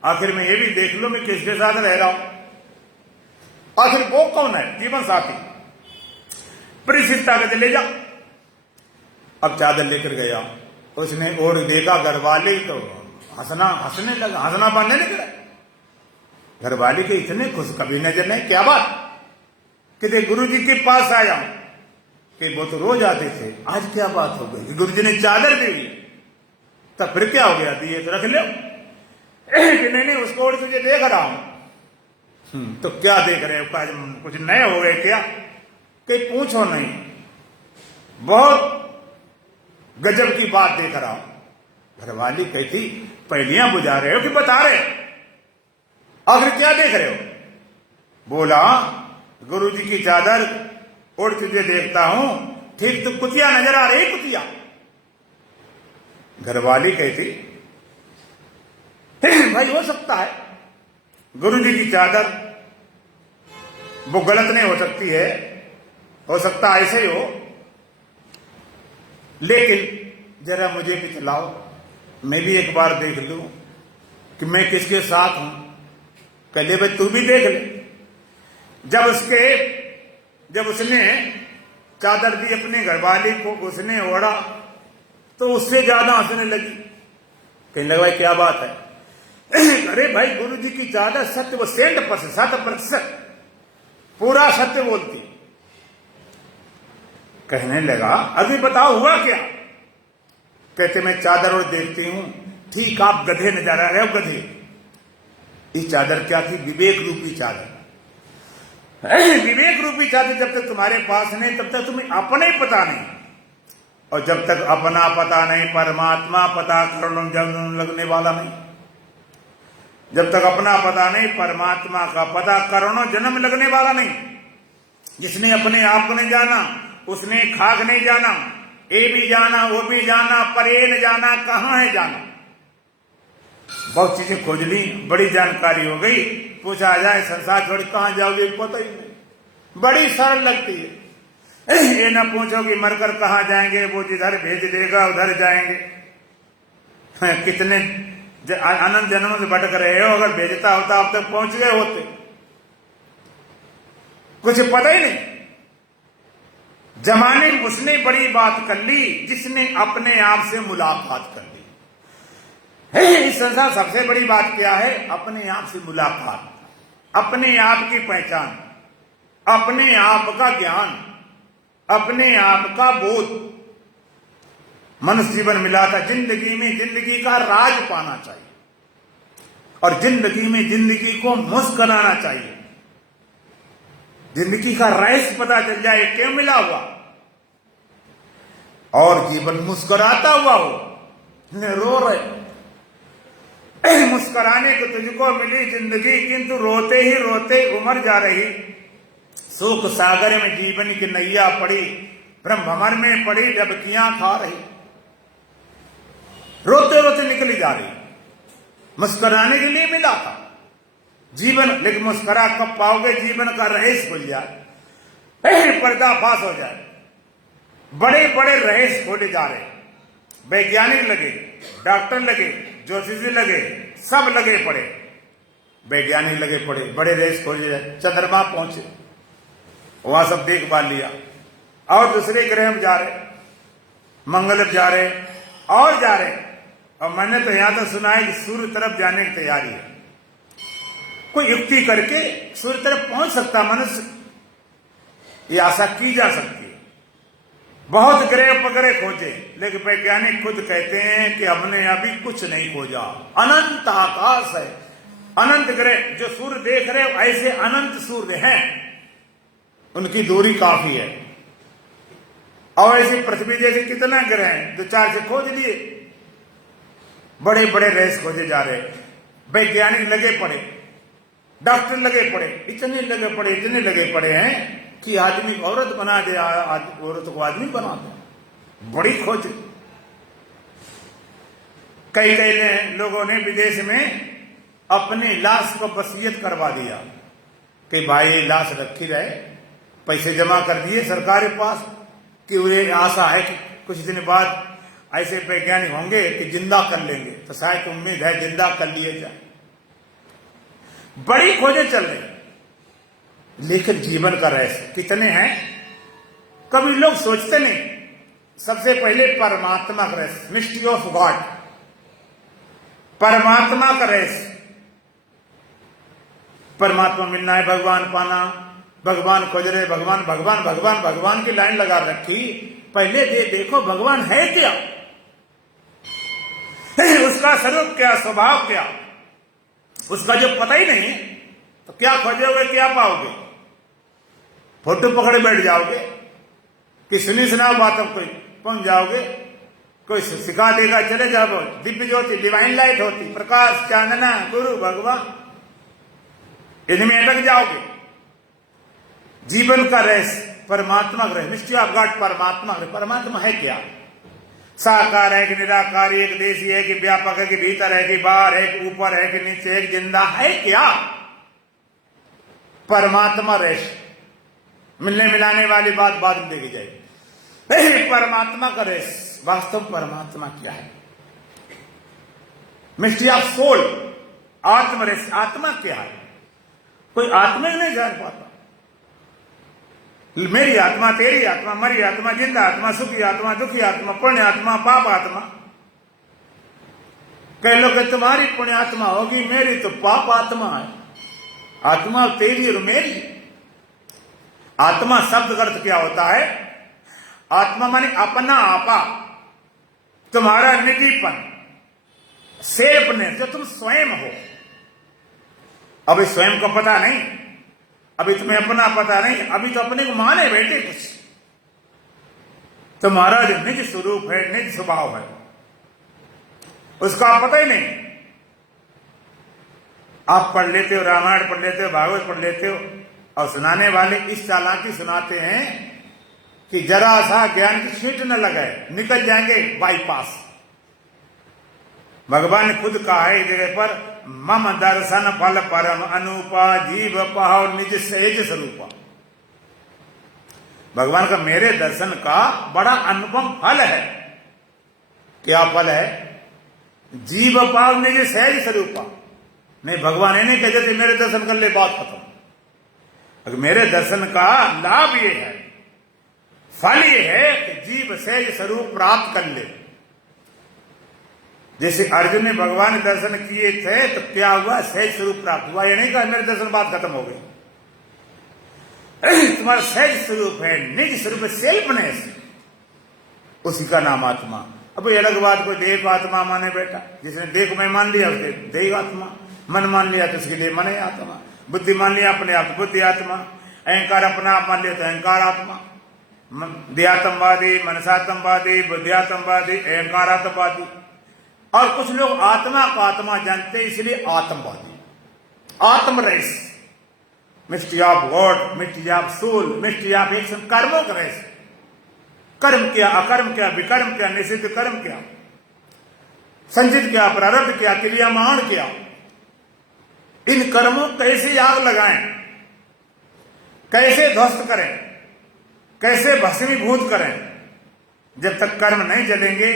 आखिर में ये भी देख लो मैं किसके साथ रह रहा हूं। आखिर वो कौन है? जीवन साथी। परिचिता कहते ले जा। अब चादर लेकर गया, उसने और देखा घर वाले तो हंसने लगा, हंसना बांधने लगा। घर वाले के इतने खुश कभी नजर नहीं। क्या बात? कहते गुरु जी के पास आया हूं, कि वो तो रोज आते थे, आज क्या बात हो गई कि गुरुजी ने चादर दी? तब फिर क्या हो गया? दिए तो रख लो। कि नहीं उसको और तुझे देख रहा हूं। तो क्या देख रहे हो? कुछ नए हो गए क्या? कि पूछो नहीं, बहुत गजब की बात देख रहा हूं। घरवाली कहती, पहलियां बुझा रहे हो कि बता रहे हो? आखिर क्या देख रहे हो? बोला, गुरुजी की चादर ओढ़ तुझे देखता हूं, ठीक तो कुतिया नजर आ रही, कुतिया। घरवाली कहती, भाई हो सकता है गुरुजी की चादर वो गलत नहीं हो सकती है, हो सकता ऐसे ही हो, लेकिन जरा मुझे भी चलाओ, मैं भी एक बार देख लूं कि मैं किसके साथ हूं। कहले, भाई तू भी देख ले। जब उसने चादर दी अपने घरवाली को, उसने ओढ़ा तो उससे ज्यादा हंसने लगी। कहने लगा, भाई क्या बात है? अरे भाई गुरुजी की चादर सत्य, वो 100% पूरा सत्य बोलती। कहने लगा, अभी बताओ हुआ क्या? कहते, मैं चादर और देखती हूं, ठीक आप गधे नजर आ रहे हो, गधे। ये चादर क्या थी? विवेक रूपी चादर। विवेक रूपी चादर जब तक तुम्हारे पास नहीं, तब तक तुम्हें अपने पता नहीं, और जब तक अपना पता नहीं, परमात्मा पता करने जन्म लगने वाला नहीं। जब तक अपना पता नहीं, परमात्मा का पता करोड़ों जन्म लगने वाला नहीं। जिसने अपने आप को नहीं जाना, उसने खाक नहीं जाना, ये भी जाना, वो भी जाना, पर ये न जाना कहां है जाना। बहुत चीजें खोज ली, बड़ी जानकारी हो गई, पूछा जाए संसार छोड़ कहां जाओगे, पता ही नहीं। बड़ी सरल लगती है। ये ना पूछो कि मरकर कहां जाएंगे, वो जिधर भेज देगा उधर जाएंगे। कितने अनंत जन्मों से भटक रहे हो, अगर भेजता होता अब तक पहुंच गए होते। कुछ पता ही नहीं। जमाने में उसने बड़ी बात कर ली जिसने अपने आप से मुलाकात कर ली। इस संसार सबसे बड़ी बात क्या है? अपने आप से मुलाकात, अपने आप की पहचान, अपने आप का ज्ञान, अपने आप का बोध। मनुष्य जीवन मिला था, जिंदगी में जिंदगी का राज पाना चाहिए, और जिंदगी में जिंदगी को मुस्कुराना चाहिए। जिंदगी का रहस्य पता चल जाए, क्यों मिला हुआ, और जीवन मुस्कुराता हुआ हो, रो रहे। मुस्कुराने को तुझको मिली जिंदगी, किंतु रोते ही रोते उमर जा रही। शोक सागर में जीवन की नैया पड़ी, ब्रह्म भंवर में पड़ी डबकियां खा रही। रोते रोते निकली जा रही। मुस्कुराने के लिए मिला था जीवन, लेकिन मुस्कुरा कब पाओगे? जीवन का रहस्य खुल जाए, पर्दाफाश हो जाए। बड़े बड़े रहस्य खोले जा रहे। वैज्ञानिक लगे, डॉक्टर लगे, ज्योतिषी लगे, सब लगे पड़े। वैज्ञानिक लगे पड़े, बड़े रहस्य खोले जाए। चंद्रमा पहुंचे, वहां सब देख पा लिया, और दूसरे ग्रह में जा रहे, मंगल जा रहे, और जा रहे। और मैंने तो यहां तक सुना है कि सूर्य तरफ जाने की तैयारी है। कोई युक्ति करके सूर्य तरफ पहुंच सकता मनुष्य, ये आशा की जा सकती है। बहुत ग्रह उपग्रह खोजे, लेकिन वैज्ञानिक खुद कहते हैं कि हमने अभी कुछ नहीं खोजा। अनंत आकाश है, अनंत ग्रह। जो सूर्य देख रहे हो, ऐसे अनंत सूर्य हैं, उनकी दूरी काफी है। और ऐसी पृथ्वी जैसे कितना ग्रह हैं, 2-4 से खोज लिए। बड़े बड़े रहस्य खोजे जा रहे। वैज्ञानिक लगे पड़े, डॉक्टर लगे पड़े, इतने लगे पड़े हैं कि आदमी को औरत बना दे, औरत को आदमी बना दे। बड़ी खोज। कई लोगों ने विदेश में अपनी लाश को वसीयत करवा दिया कि भाई लाश रखी रहे, पैसे जमा कर दिए सरकार के पास, कि उन्हें आशा है कि कुछ दिन बाद ऐसे वैज्ञानिक होंगे कि जिंदा कर लेंगे, तो शायद उम्मीद है जिंदा कर लिए जाए। बड़ी खोजें चल रही, लेकिन जीवन का रहस्य कितने हैं कभी लोग सोचते नहीं। सबसे पहले परमात्मा का रहस्य, मिस्ट्री ऑफ गॉड, परमात्मा का रहस्य। परमात्मा मिलना है, भगवान पाना, भगवान खोज रहे, भगवान भगवान भगवान भगवान की लाइन लगा रखी। पहले देखो भगवान है क्या, उसका स्वरूप क्या, स्वभाव क्या, उसका जो पता ही नहीं तो क्या खोजोगे, क्या पाओगे? फोटो पकड़े बैठ जाओगे कि सुनी सुनाओ बातों कोई पहुंच जाओगे, कोई सिखा देगा चले जाओ। दिव्य ज्योति, डिवाइन लाइट होती, प्रकाश, चांदना, गुरु, भगवान, इनमें अटक जाओगे। जीवन का रहस्य, परमात्मा का रहस्य, मिस्ट्री ऑफ गॉड, परमात्मा। परमात्मा है क्या? साकार है कि निराकार, एक देशी है कि व्यापक है कि भीतर है कि बाहर है कि ऊपर है कि नीचे है कि जिंदा है क्या? परमात्मा रहस्य, मिलने मिलाने वाली बात बाद में देखी जाएगी। परमात्मा का रहस्य, वास्तव परमात्मा क्या है? मिस्ट्री ऑफ सोल, आत्म रहस्य, आत्मा क्या है? कोई आत्मा ही नहीं जान पाता। मेरी आत्मा, तेरी आत्मा, मरी आत्मा, जिंदा आत्मा, सुखी आत्मा, दुखी आत्मा, पुण्य आत्मा, पाप आत्मा। कह लो कि तुम्हारी पुण्य आत्मा होगी, मेरी तो पाप आत्मा है। आत्मा तेरी और मेरी। आत्मा शब्द का अर्थ क्या होता है? आत्मा माने अपना आपा, तुम्हारा निजीपन, सेल्फनेस, जो तुम स्वयं हो। अभी स्वयं को पता नहीं, अभी तुम्हें अपना पता नहीं, अभी तो अपने को माने बैठे कुछ। तुम्हारा जो निज स्वरूप है, निज स्वभाव है, उसका पता ही नहीं। आप पढ़ लेते हो, रामायण पढ़ लेते हो, भागवत पढ़ लेते हो, और सुनाने वाले इस चालाकी सुनाते हैं कि जरा सा ज्ञान की छींट न लगे, निकल जाएंगे बाईपास। भगवान ने खुद कहा है एक जगह पर, मम दर्शन फल परम अनुपा, जीव पाओ निज सहज स्वरूपा। भगवान का मेरे दर्शन का बड़ा अनुपम फल है। क्या फल है? जीव पाओ निज सहज स्वरूपा। नहीं, भगवान ये नहीं कहते थे मेरे दर्शन कर ले बात खत्म। अगर मेरे दर्शन का लाभ ये है, फल ये है कि जीव सहज स्वरूप प्राप्त कर ले। जैसे अर्जुन ने भगवान के दर्शन किए थे तो क्या हुआ? सहज स्वरूप प्राप्त हुआ। ये नहीं कहा मेरे दर्शन बात खत्म हो गई। तुम्हारा सहज स्वरूप है, निज स्वरूप, सेल्फनेस, उसी का नाम आत्मा। अब ये अलग बात, कोई देह आत्मा माने बेटा, जिसने देह को मैं मान लिया उसे देह आत्मा, मन मान लिया तो उसके लिए मन है आत्मा, बुद्धि मान लिया अपने आप बुद्धि आत्मा, अहंकार अपना आप मान लिया तो अहंकार आत्मा। देहात्मवादी, मनसात्मवादी, बुद्धियात्मवादी, अहंकारात्मवादी। और कुछ लोग आत्मा को आत्मा जानते हैं, इसलिए आत्मवादी। आत्मरस, mystery of God, mystery of soul, mystery of action, कर्मों का रहस्य। कर्म क्या, अकर्म क्या, विकर्म क्या, निषिद्ध कर्म क्या, संचित क्या, प्रारब्ध क्या, क्रियामाण क्या, इन कर्मों कैसे आग लगाएं, कैसे ध्वस्त करें, कैसे भस्मीभूत करें। जब तक कर्म नहीं जलेंगे,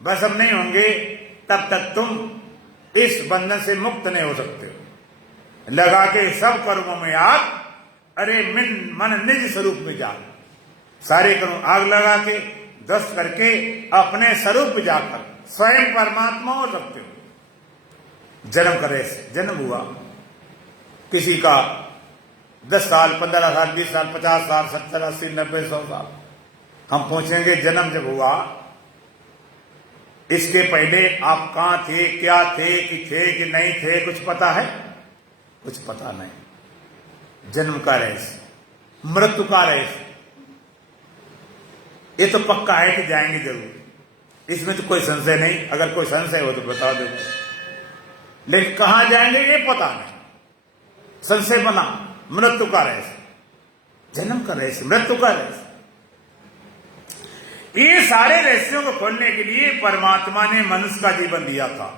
भस्म नहीं होंगे, तब तक तुम इस बंधन से मुक्त नहीं हो सकते। लगा के सब कर्मों में आग, अरे मन निज स्वरूप में जा। सारे कर्म आग लगा के ध्वस्त करके अपने स्वरूप में जाकर स्वयं परमात्मा हो सकते हो। जन्म करे, जन्म हुआ किसी का 10 साल, 15 साल, 20 साल, 50 साल, 70, 80, 90, 100 साल। हम पूछेंगे जन्म जब हुआ, इसके पहले आप कहां थे, क्या थे कि नहीं थे, कुछ पता है? कुछ पता नहीं। जन्म का रहस्य, मृत्यु का रहस्य, ये तो पक्का है कि जाएंगे जरूर, इसमें तो कोई संशय नहीं। अगर कोई संशय हो तो बता दो, लेकिन कहां जाएंगे ये पता नहीं। संशय बना, मृत्यु का रहस्य, जन्म का रहस्य, मृत्यु का रहस्य। ये सारे रहस्यों को खोलने के लिए परमात्मा ने मनुष्य का जीवन दिया था।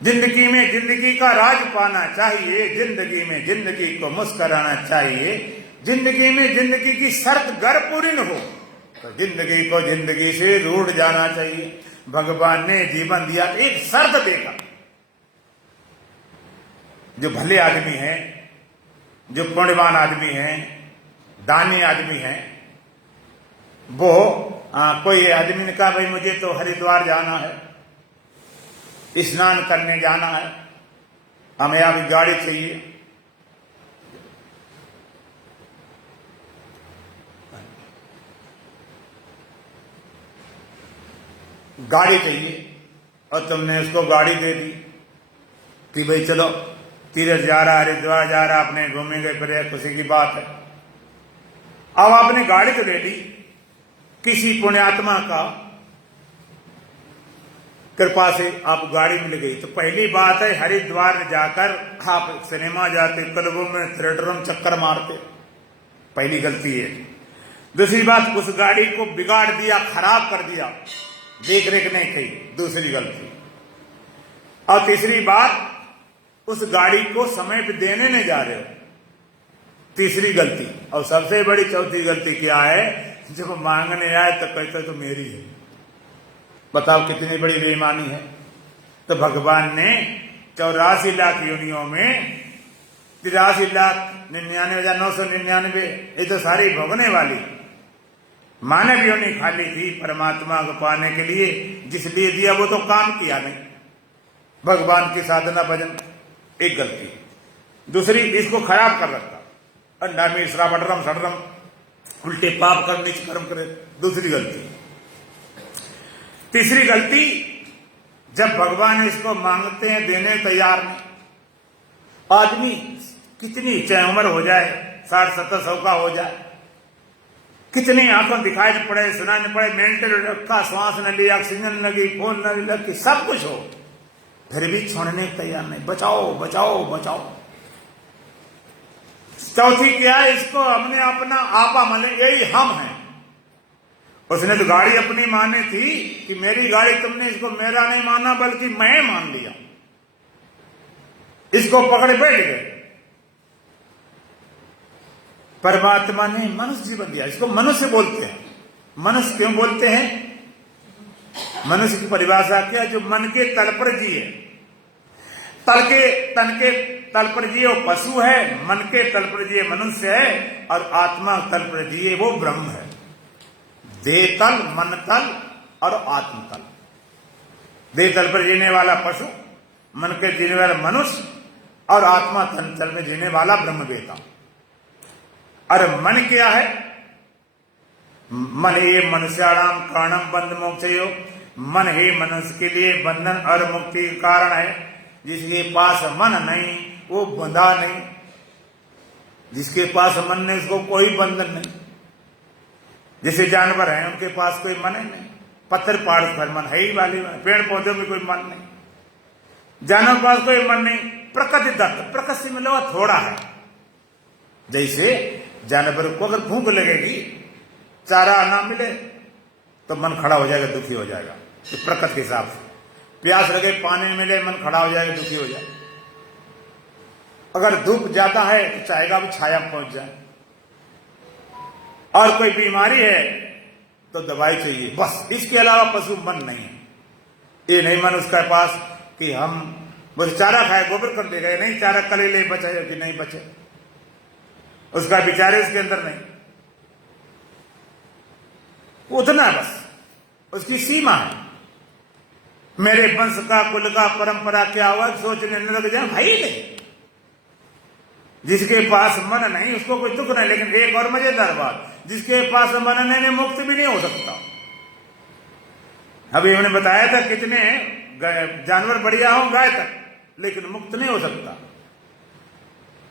जिंदगी में जिंदगी का राज पाना चाहिए, जिंदगी में जिंदगी को मुस्कुराना चाहिए, जिंदगी में जिंदगी की शर्त गर पूरी न हो तो जिंदगी को जिंदगी से रूठ जाना चाहिए। भगवान ने जीवन दिया, एक शर्त देखा। जो भले आदमी हैं, जो पुण्यवान आदमी हैं, दानी आदमी हैं, वो कोई आदमी ने कहा भाई मुझे तो हरिद्वार जाना है, स्नान करने जाना है, हमें अभी गाड़ी चाहिए। गाड़ी चाहिए और तुमने उसको गाड़ी दे दी कि भाई चलो तीरथ जा रहा, हरिद्वार जा रहा, अपने घूमेंगे फिर, खुशी की बात है। अब आपने गाड़ी तो ले ली, किसी पुण्यात्मा का कृपा से आप गाड़ी मिल गई, तो पहली बात है हरिद्वार जाकर आप सिनेमा जाते, क्लबों में, थिएटरों में चक्कर मारते, पहली गलती है। दूसरी बात, उस गाड़ी को बिगाड़ दिया, खराब कर दिया, देख रेख नहीं की, दूसरी गलती। और तीसरी बात, उस गाड़ी को समय पे देने नहीं जा रहे हो, तीसरी गलती। और सबसे बड़ी चौथी गलती क्या है, जब मांगने आए तो कहते तो मेरी है। बताओ कितनी बड़ी बेईमानी है। तो भगवान ने 84 लाख योनियों में 83,99,999, ये तो सारी भोगने वाली मानव योनि खाली थी परमात्मा को पाने के लिए, जिसलिए दिया वो तो काम किया नहीं। भगवान की साधना भजन, एक गलती। दूसरी, इसको खराब कर रखा, अंडा मिश्रा बटरम सडरम, उल्टे पाप कर, नीच कर्म करे, दूसरी गलती। तीसरी गलती, जब भगवान इसको मांगते हैं, देने तैयार नहीं। आदमी कितनी चाहे उम्र हो जाए, 60-70 का हो जाए, कितनी आंखों दिखाई पड़े, सुनाने पड़े, मेंटल रखा, श्वास न ली, ऑक्सीजन लगी, फोन न लगी, सब कुछ हो, फिर भी छोड़ने को तैयार नहीं। बचाओ बचाओ बचाओ। चौथी क्या है, इसको हमने अपना आपा मान, यही हम हैं। उसने तो गाड़ी अपनी मानी थी कि मेरी गाड़ी, तुमने इसको मेरा नहीं माना बल्कि मैं मान लिया, इसको पकड़े बैठ गए। परमात्मा ने मनुष्य जीवन दिया, इसको मनुष्य बोलते हैं। मनुष्य क्यों बोलते हैं? मनुष्य की परिभाषा क्या? जो मन के तल पर जिए, तन के तल पर जिए वो पशु है, मन के तल पर जिए मनुष्य है, और आत्मा तल पर जिए वो ब्रह्म है। देह तल, मन तल और आत्म तल। देह तल पर जीने वाला पशु, मन के जीने वाला मनुष्य, और आत्मा तल में जीने वाला ब्रह्म वेता। और मन क्या है? मन ही मनुष्याणाम कारणम बंध मोक्षयो, मन ही मनुष्य के लिए बंधन और मुक्ति का कारण है। जिसके पास मन नहीं वो बंधा नहीं, जिसके पास मन नहीं उसको कोई बंधन नहीं। जैसे जानवर हैं, उनके पास कोई मन ही नहीं, पत्थर पहाड़ पर मन है ही वाली, पेड़ पौधों में कोई मन नहीं, जानवर के पास कोई मन नहीं। प्रकृति दत्त, प्रकृति से मिला हुआ थोड़ा है। जैसे जानवर को अगर भूख लगेगी, चारा ना मिले तो मन खड़ा हो जाएगा, दुखी हो जाएगा, तो प्रकृति के हिसाब से। प्यास लगे, पानी मिले, मन खड़ा हो जाएगा, दुखी हो जाए। अगर धूप ज्यादा है तो चाहेगा वो छाया में पहुंच जाए। और कोई बीमारी है तो दवाई चाहिए, बस। इसके अलावा पशु मन नहीं है। ये नहीं मन उसके पास कि हम बस चारा खाए, गोबर कर देगा, नहीं चारा कले ले बचे कि नहीं बचे, उसका विचार उसके अंदर नहीं। उतना बस उसकी सीमा है। मेरे वंश का, कुल का, परंपरा क्या हुआ सोचने न लग जाए, भाई नहीं। जिसके पास मन नहीं उसको कोई दुख नहीं। लेकिन एक और मजेदार बात, जिसके पास मन नहीं मुक्त भी नहीं हो सकता। अभी हमने बताया था कितने जानवर बढ़िया हो गाय तक, लेकिन मुक्त नहीं हो सकता।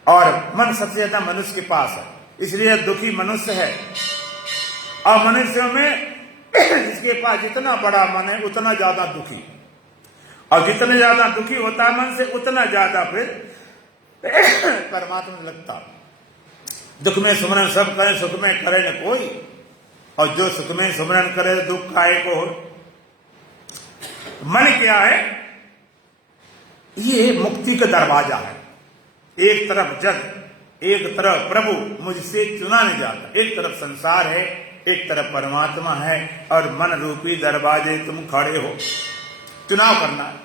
और मन सबसे ज्यादा मनुष्य के पास है, इसलिए दुखी मनुष्य है। और मनुष्यों में जिसके पास जितना बड़ा मन है उतना ज्यादा दुखी, और जितने ज्यादा दुखी होता है मन से, उतना ज्यादा फिर परमात्मा में लगता। दुख में सुमरन सब करें, सुख में करे न कोई, और जो सुख में सुमरन करे दुख काहे को हो। मन क्या है? ये मुक्ति का दरवाजा है। एक तरफ जग, एक तरफ प्रभु मुझसे चुना नहीं जाता, एक तरफ संसार है, एक तरफ परमात्मा है, और मन रूपी दरवाजे तुम खड़े हो। चुनाव करना है।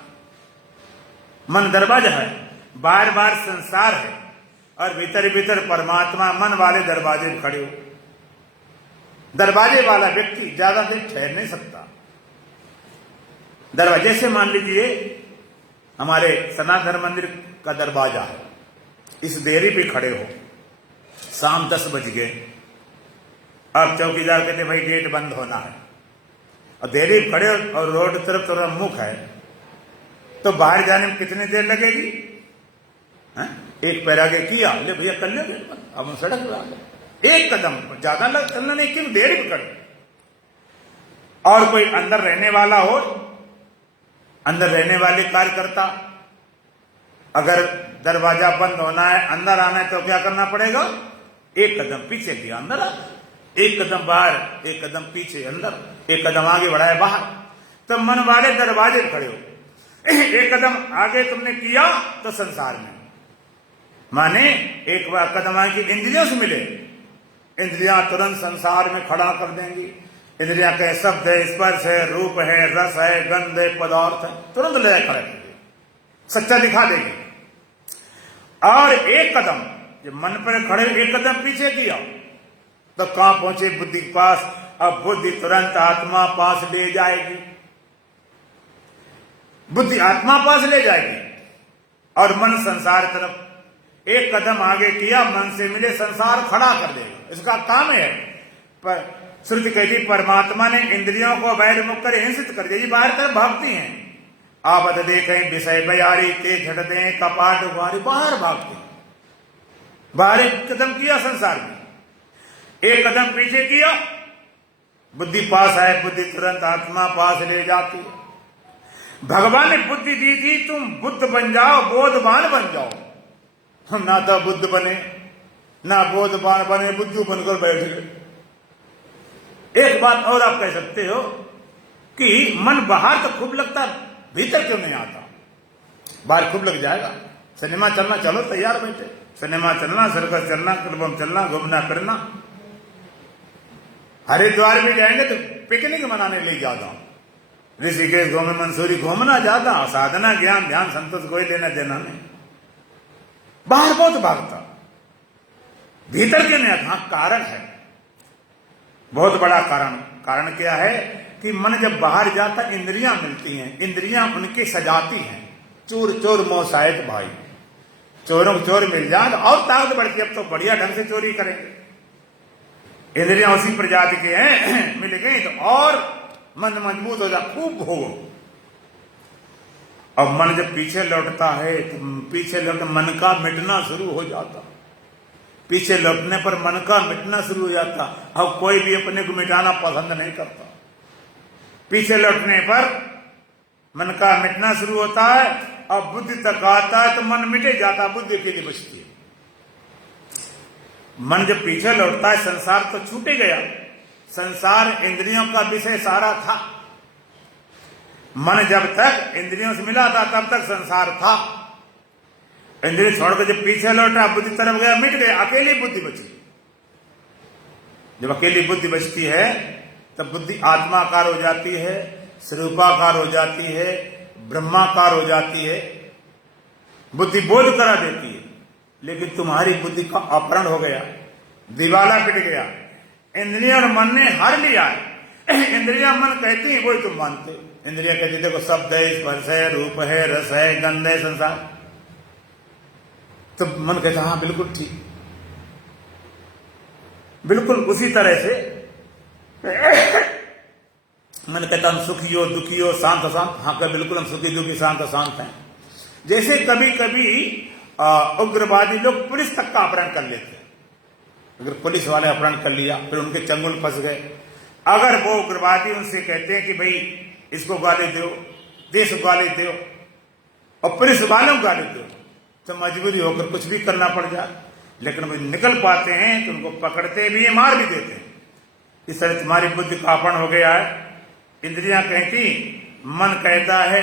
मन दरवाजा है, बार बार संसार है, और भीतर भीतर परमात्मा। मन वाले दरवाजे में खड़े हो। दरवाजे वाला व्यक्ति ज्यादा देर ठहर नहीं सकता। दरवाजे से मान लीजिए हमारे सनातन मंदिर का दरवाजा है, इस देरी पे खड़े हो, शाम 10 बज गए, अब चौकीदार कहते भाई गेट बंद होना है। और देरी खड़े और रोड तरफ थोड़ा मुख है तो बाहर जाने में कितनी देर लगेगी? एक पैर आगे किया, ले भैया कर ले, अब हम सड़क पर आ गए। एक कदम ज्यादा चलना नहीं, क्यों देरी पकड़। और कोई अंदर रहने वाला हो, अंदर रहने वाले कार्यकर्ता, अगर दरवाजा बंद होना है, अंदर आना है तो क्या करना पड़ेगा? एक कदम पीछे किया, अंदर आ, एक कदम बाहर, एक कदम पीछे अंदर, एक कदम आगे बढ़ाया बाहर। तब मन वाले दरवाजे खड़े हो, एक कदम आगे तुमने किया तो संसार में, माने एक बार कदम आगे इंद्रियों से मिले, इंद्रियां तुरंत संसार में खड़ा कर देंगी। इंद्रियां के शब्द है, स्पर्श है, रूप है, रस है, गंध है, पदार्थ है, तुरंत ले खड़े देंगे, सच्चा दिखा देंगे। और एक कदम जब मन पर खड़े एक कदम पीछे किया तो कहां पहुंचे? बुद्धि के पास। अब बुद्धि तुरंत आत्मा पास ले जाएगी, बुद्धि आत्मा पास ले जाएगी और मन संसार तरफ। एक कदम आगे किया, मन से मिले, संसार खड़ा कर देगा, इसका काम है। पर श्रुति कहती परमात्मा ने इंद्रियों को बहिर्मुख कर हिंसित कर दिया, बाहर तरफ भागती हैं। आवत देखें विषय बयारी, ते झट दे कपाट उभारी, बाहर भागती, बाहर एक कदम किया संसार में, एक कदम पीछे किया, बुद्धि पास आए, बुद्धि तुरंत आत्मा पास ले जाती है। भगवान ने बुद्धि दी थी, तुम बुद्ध बन जाओ, बोधवान बन जाओ। हम ना तो बुद्ध बने ना बोधवान बने, बुद्धू बनकर बैठ गए। एक बात और आप कह सकते हो कि मन बाहर तो खूब लगता, भीतर क्यों नहीं आता? बाहर खूब लग जाएगा। सिनेमा चलना, चलो तैयार बैठे, सिनेमा चलना, सर्कस चलना, क्लबम चलना, घूमना करना। हरिद्वार भी जाएंगे तो पिकनिक मनाने ले जाता, ऋषिकेश घूमे, मंसूरी घूमना जाता, साधना ज्ञान ध्यान संतोष कोई लेना देना नहीं। बाहर बहुत भागता, भीतर क्यों नहीं आता? कारण है, बहुत बड़ा कारण। कारण क्या है कि मन जब बाहर जाता इंद्रियां मिलती हैं, इंद्रियां उनकी सजाती हैं। चोर चोर मोहसायत भाई, चोरों को चोर मिल जाए और ताकत बढ़ती, अब तो बढ़िया ढंग से चोरी करेंगे। इंद्रियां उसी प्रजाति के हैं, मिल गई तो और मन मजबूत हो जाए, खूब भोगो। अब मन जब पीछे लौटता है तो पीछे लौट मन का मिटना शुरू हो जाता, पीछे लौटने पर मन का मिटना शुरू हो जाता। अब कोई भी अपने को मिटाना पसंद नहीं करता, पीछे लौटने पर मन का मिटना शुरू होता है। अब बुद्धि तक आता है तो मन मिटे जाता, बुद्धि अकेली बचती है। मन जब पीछे लौटता है, संसार तो छूटे गया, संसार इंद्रियों का विषय सारा था। मन जब तक इंद्रियों से मिला था तब तक संसार था, इंद्रिय छोड़कर जब पीछे लौटा, बुद्धि तरफ गया, मिट गया, अकेली बुद्धि बची। जब अकेली बुद्धि बचती है तब बुद्धि आत्माकार हो जाती है, स्वरूपाकार हो जाती है, ब्रह्माकार हो जाती है, बुद्धि बोध करा देती है। लेकिन तुम्हारी बुद्धि का अपहरण हो गया, दिवाला पिट गया, इंद्रिया और मन ने हर लिया है। इंद्रिया मन कहती है वही तुम मानते हो, इंद्रिया कहती देखो शब्द है, स्पर्श है, रूप है, रस है, गंध है, संसार। तो मन कहता हाँ बिल्कुल ठीक, बिल्कुल उसी तरह से मन कहता हम सुखी हो, दुखी हो, शांत अशांत, हाँ क्या बिल्कुल हम सुखी दुखी शांत अशांत हैं। जैसे कभी कभी उग्रवादी लोग पुलिस तक का अपहरण कर लेते हैं, अगर पुलिस वाले अपहरण कर लिया फिर उनके चंगुल फंस गए, अगर वो उग्रवादी उनसे कहते हैं कि भाई इसको गाली दो, देश को गाली दो और पुलिस वालों को गाली दो, तो मजबूरी होकर कुछ भी करना पड़ जाए। लेकिन वो निकल पाते हैं तो उनको पकड़ते भी हैं, मार भी देते हैं। इस तरह तुम्हारी बुद्धि का अपहरण हो गया है। इंद्रियां कहती, मन कहता है,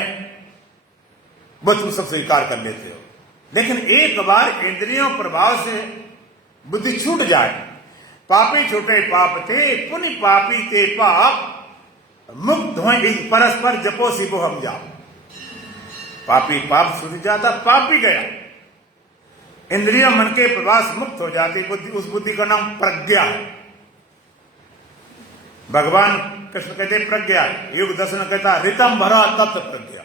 वो तुम सब स्वीकार कर लेते हो। लेकिन एक बार इंद्रियों प्रभाव से बुद्धि छूट जाए, पापी छूटे पाप थे, पुण्य पापी ते पाप, मुक्त हो परस्पर जपो शिवो हम जाओ। पापी पाप छूट जाता, पाप भी गया, इंद्रियों मन के प्रभाव से मुक्त हो जाती बुद्धि। उस बुद्धि का नाम प्रज्ञा है। भगवान कृष्ण कहते प्रज्ञा, युग दर्शन कहता ऋतम भरा तत्व प्रज्ञा।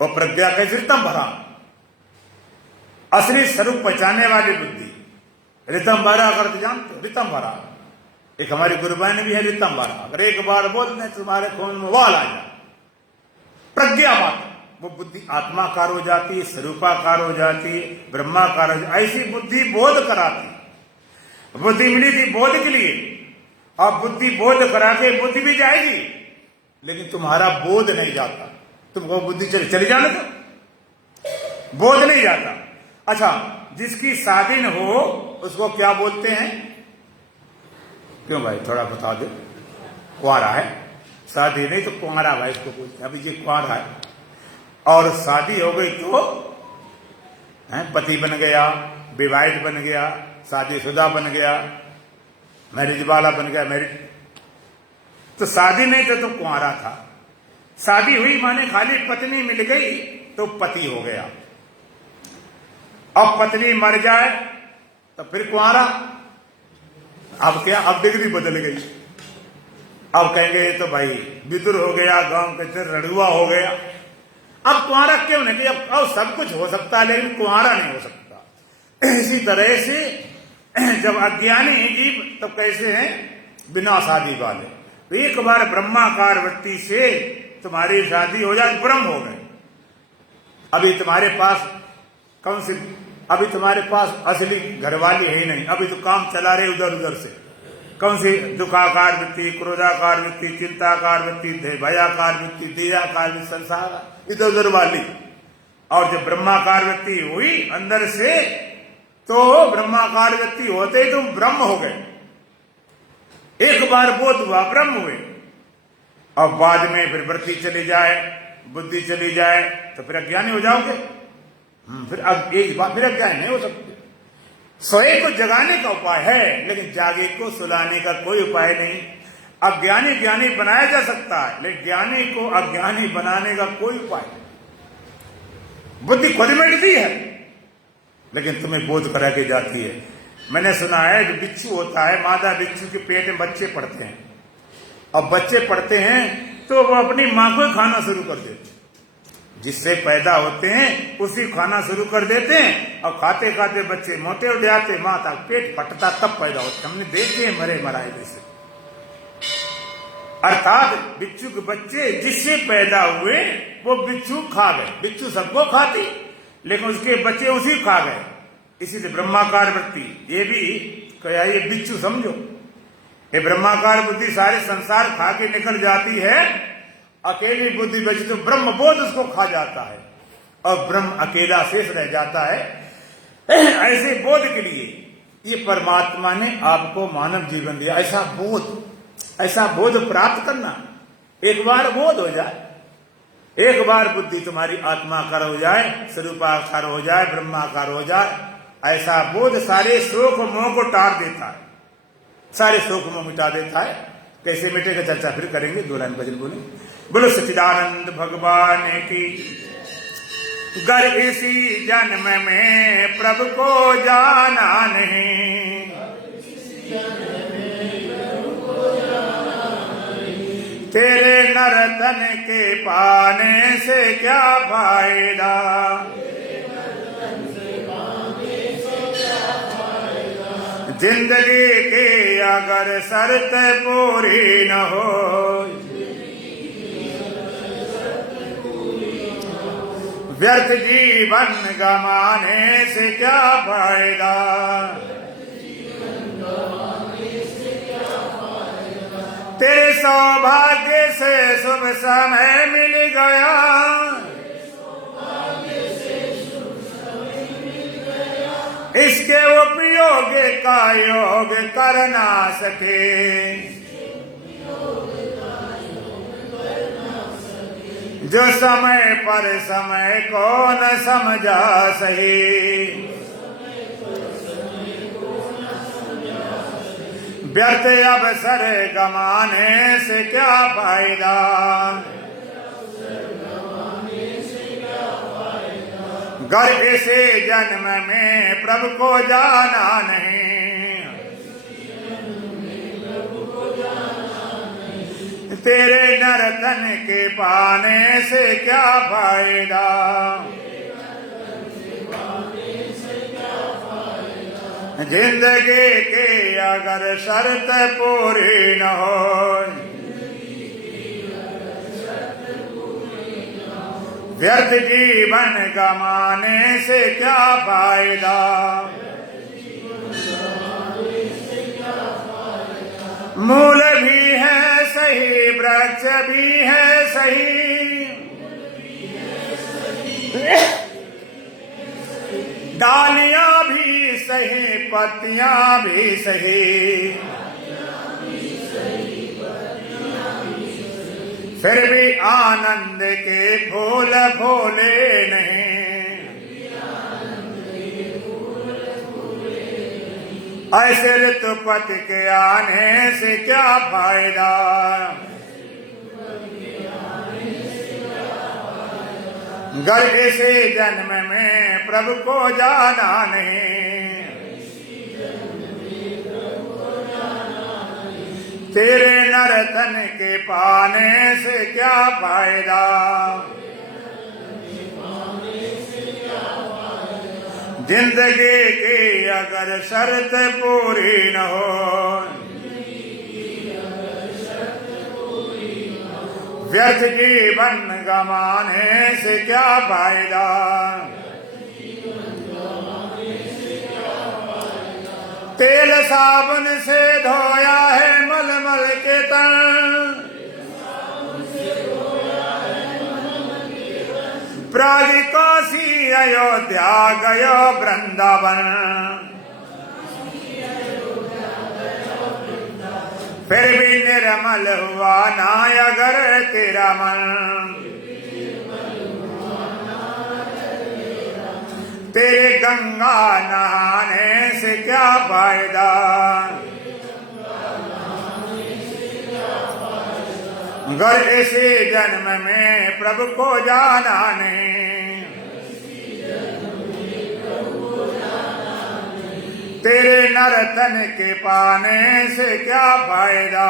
और प्रज्ञा कैसे ऋतम भरा, असली स्वरूप पहचानने वाली बुद्धि। ऋतम भरा अगर जानते, ऋतम भरा एक हमारी गुरुबानी भी है रितम वाला, अगर एक बार बोल दें तुम्हारे खून में वाल आ जाए। प्रज्ञा बात, वो बुद्धि आत्माकार हो जाती है, स्वरूपाकार हो जाती है, ब्रह्माकार हो जाती। ऐसी बुद्धि बोध कराती। बुद्धि मिली थी बोध के लिए, अब बुद्धि बोध करा के बुद्धि भी जाएगी, लेकिन तुम्हारा बोध नहीं जाता। तुमको बुद्धि चली जाने दो, बोध नहीं जाता। अच्छा, जिसकी शादी न हो उसको क्या बोलते हैं? क्यों भाई थोड़ा बता दो। कुंवारा है, शादी नहीं तो कुंवारा भाई इसको बोलते हैं। अभी ये कुंवारा है और शादी हो गई तो पति बन गया, विवाहित बन गया, शादीशुदा बन गया, मैरिज वाला बन गया, मैरिज। तो शादी नहीं तो कुंवारा था। शादी हुई माने खाली पत्नी मिल गई तो पति हो गया। अब पत्नी मर जाए तो फिर कुंवारा। अब क्या, अब डिग्री बदल गई। अब कहेंगे ये तो भाई विदुर हो गया, गांव के रड़ुआ हो गया। अब कुंवारा क्यों नहीं कि अब सब कुछ हो सकता है लेकिन कुंवारा नहीं हो सकता। इसी तरह से जब अज्ञानी जीव तो कैसे हैं? बिना शादी वाले। तो एक बार ब्रह्माकार वृत्ति से तुम्हारी शादी हो जाए, ब्रह्म हो गए। अभी तुम्हारे पास कौन सी, अभी तुम्हारे पास असली घरवाली है ही नहीं, अभी तो काम चला रहे उधर उधर से। कौन सी? दुखाकार वृत्ति, क्रोधाकार वृत्ति, चिंताकार वृत्ति, भयाकार वृत्ति, दीयाकार वृत्ति, संसार इधर उधर वाली। और जब ब्रह्माकार वृत्ति हुई अंदर से, तो ब्रह्माकार वृत्ति होते ही तुम ब्रह्म हो गए। एक बार बोध हुआ, ब्रह्म हुए। अब बाद में फिर वृत्ति चली जाए, बुद्धि चली जाए तो फिर अज्ञानी हो जाओगे। फिर एक बार फिर अज्ञानी नहीं हो सकते। सोए को जगाने का उपाय है, लेकिन जागे को सुलाने का कोई उपाय नहीं। अज्ञानी ज्ञानी बनाया जा सकता है, लेकिन ज्ञानी को अज्ञानी बनाने का कोई उपाय नहीं। बुद्धि खुद मिटती है, लेकिन तुम्हें बोध करा के जाती है। मैंने सुना है जो बिच्छू होता है, मादा बिच्छू के पेट में बच्चे पड़ते हैं। अब बच्चे पड़ते हैं तो वो अपनी माँ को खाना शुरू कर देते हैं। जिससे पैदा होते हैं उसी खाना शुरू कर देते हैं, और खाते खाते बच्चे मोटे हो जाते, माँ तक पेट फटता तब पैदा होते। हमने देखे हैं मरे मराए जैसे। अर्थात बिच्छू के बच्चे जिससे पैदा हुए वो बिच्छू खा गए। बिच्छू सबको खाती, लेकिन उसके बच्चे उसी खा गए। इसीलिए ब्रह्माकार वृत्ति, ये भी क्या, ये बिच्छू समझो। ये ब्रह्माकार बुद्धि सारे संसार खा के निकल जाती है, अकेली बुद्धि बची तो ब्रह्म बोध उसको खा जाता है और ब्रह्म अकेला शेष रह जाता है। ऐसे बोध के लिए ये परमात्मा ने आपको मानव जीवन दिया। ऐसा बोध प्राप्त करना। एक बार बोध हो जाए, एक बार बुद्धि तुम्हारी आत्माकार हो जाए, स्वरूपाकार हो जाए, ब्रह्माकार हो जाए, ऐसा बोध सारे शोक मोह को टार देता है, सारे शोक मोह मिटा देता है। कैसे मिटेगा चर्चा फिर करेंगे। 2 लाइन भजन बोले। बोलो सच्चिदानंद भगवान की। गर इसी जन्म में प्रभु को जाना नहीं, तेरे नर्तन के पाने से क्या फायदा, जिंदगी की अगर शर्त पूरी न हो, व्यर्थ जीवन गमाने से क्या फायदा। तेरे सौभाग्य से शुभ समय मिल गया, इसके उपयोग का योग कर ना सके, जो समय पर समय को न समझा सही, व्यर्थ अवसर गमाने से क्या फायदा। गर इसे जन्म में प्रभु को जाना नहीं, तेरे नर्तन के पाने से क्या फायदा। जिंदगी की अगर शर्त पूरी न हो, व्यर्थ जीवन गमाने से क्या फायदा। मूल भी है सही, वृक्ष भी है सही, डालियां भी सही, पत्तियां भी सही, फिर भी आनंद के फूल फूले नहीं। ऐसे ऋतुपति के आने से क्या फायदा। गर इसी जन्म में प्रभु को जाना नहीं, तेरे नर्तन के पाने से क्या फायदा। जिंदगी की अगर शर्त पूरी न हो, व्यर्थ जीवन गमाने से क्या फायदा। तेल साबुन से धोया है मलमल के तन, प्राग काशी अयोध्या गयो वृंदावन, फिर भी निर्मल हुआ ना अगर तेरा मन। तेरे गंगा नहाने से क्या फायदा। गर इसी जन्म में प्रभु को जाना नहीं, तेरे नर्तन के पाने से क्या फायदा।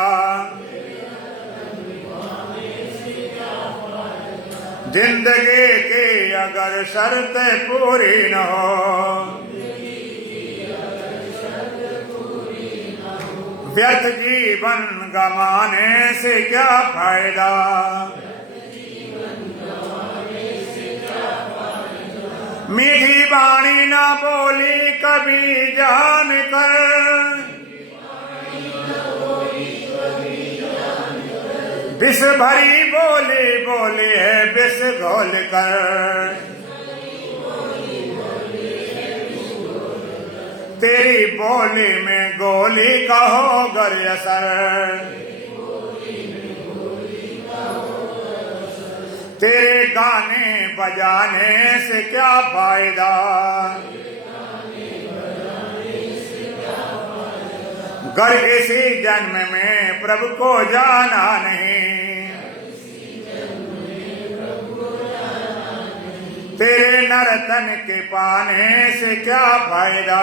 जिंदगी की अगर शर्त पूरी न हो, व्यर्थ जीवन गमाने से क्या फायदा। मीठी वाणी न बोली कभी जान कर, विष भरी बोली बोली है विष घोल कर। तेरी बोली में गोली का होगा असर, तेरे गाने बजाने से क्या फायदा। गर इसी जन्म में प्रभु को जाना नहीं, तेरे नर्तन के पाने से क्या फायदा।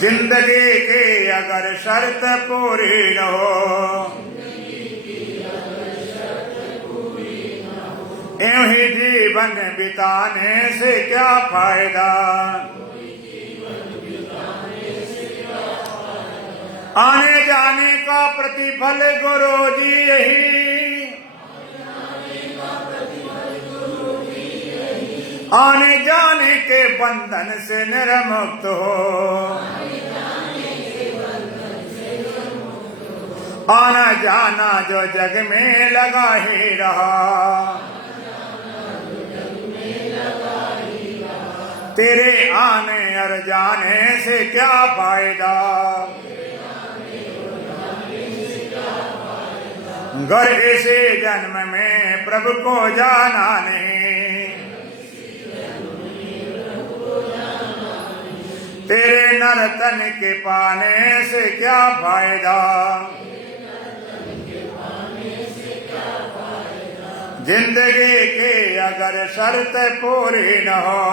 जिंदगी की अगर शर्त पूरी न हो, यूं ही जीवन बिताने से क्या फायदा। आने जाने का प्रतिफल गुरु जी यही, आने जाने के बंधन से निर्मुक्त हो। आना जाना जो जग में लगा ही रहा, तेरे आने और जाने से क्या फायदा। गर इसी जन्म में प्रभु को जाना नहीं, तेरे नर्तन के पाने से क्या फायदा। जिंदगी की अगर शर्त पूरी न हो,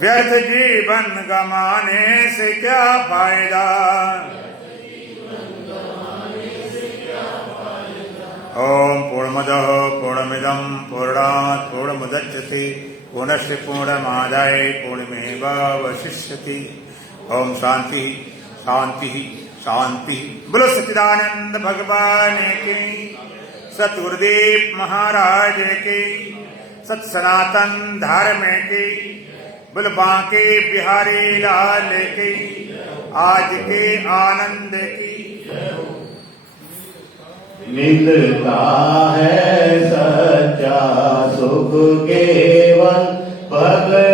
व्यर्थ जीवन गमाने से क्या फायदा। ओम पूर्णमदः पूर्णमिदं पूर्णात् पूर्णमुदच्यते पूर्णस्य पूर्णमादाय पूर्णमेवावशिष्यति। ओम शांति शांति शांति। बोलो सच्चिदानंद भगवान की, सतगुरुदेव महाराज की, सत सनातन धर्म की, बोल बांके बिहारी लाल की, आज के आनंद की। मिलता है सच्चा सुख केवल भगत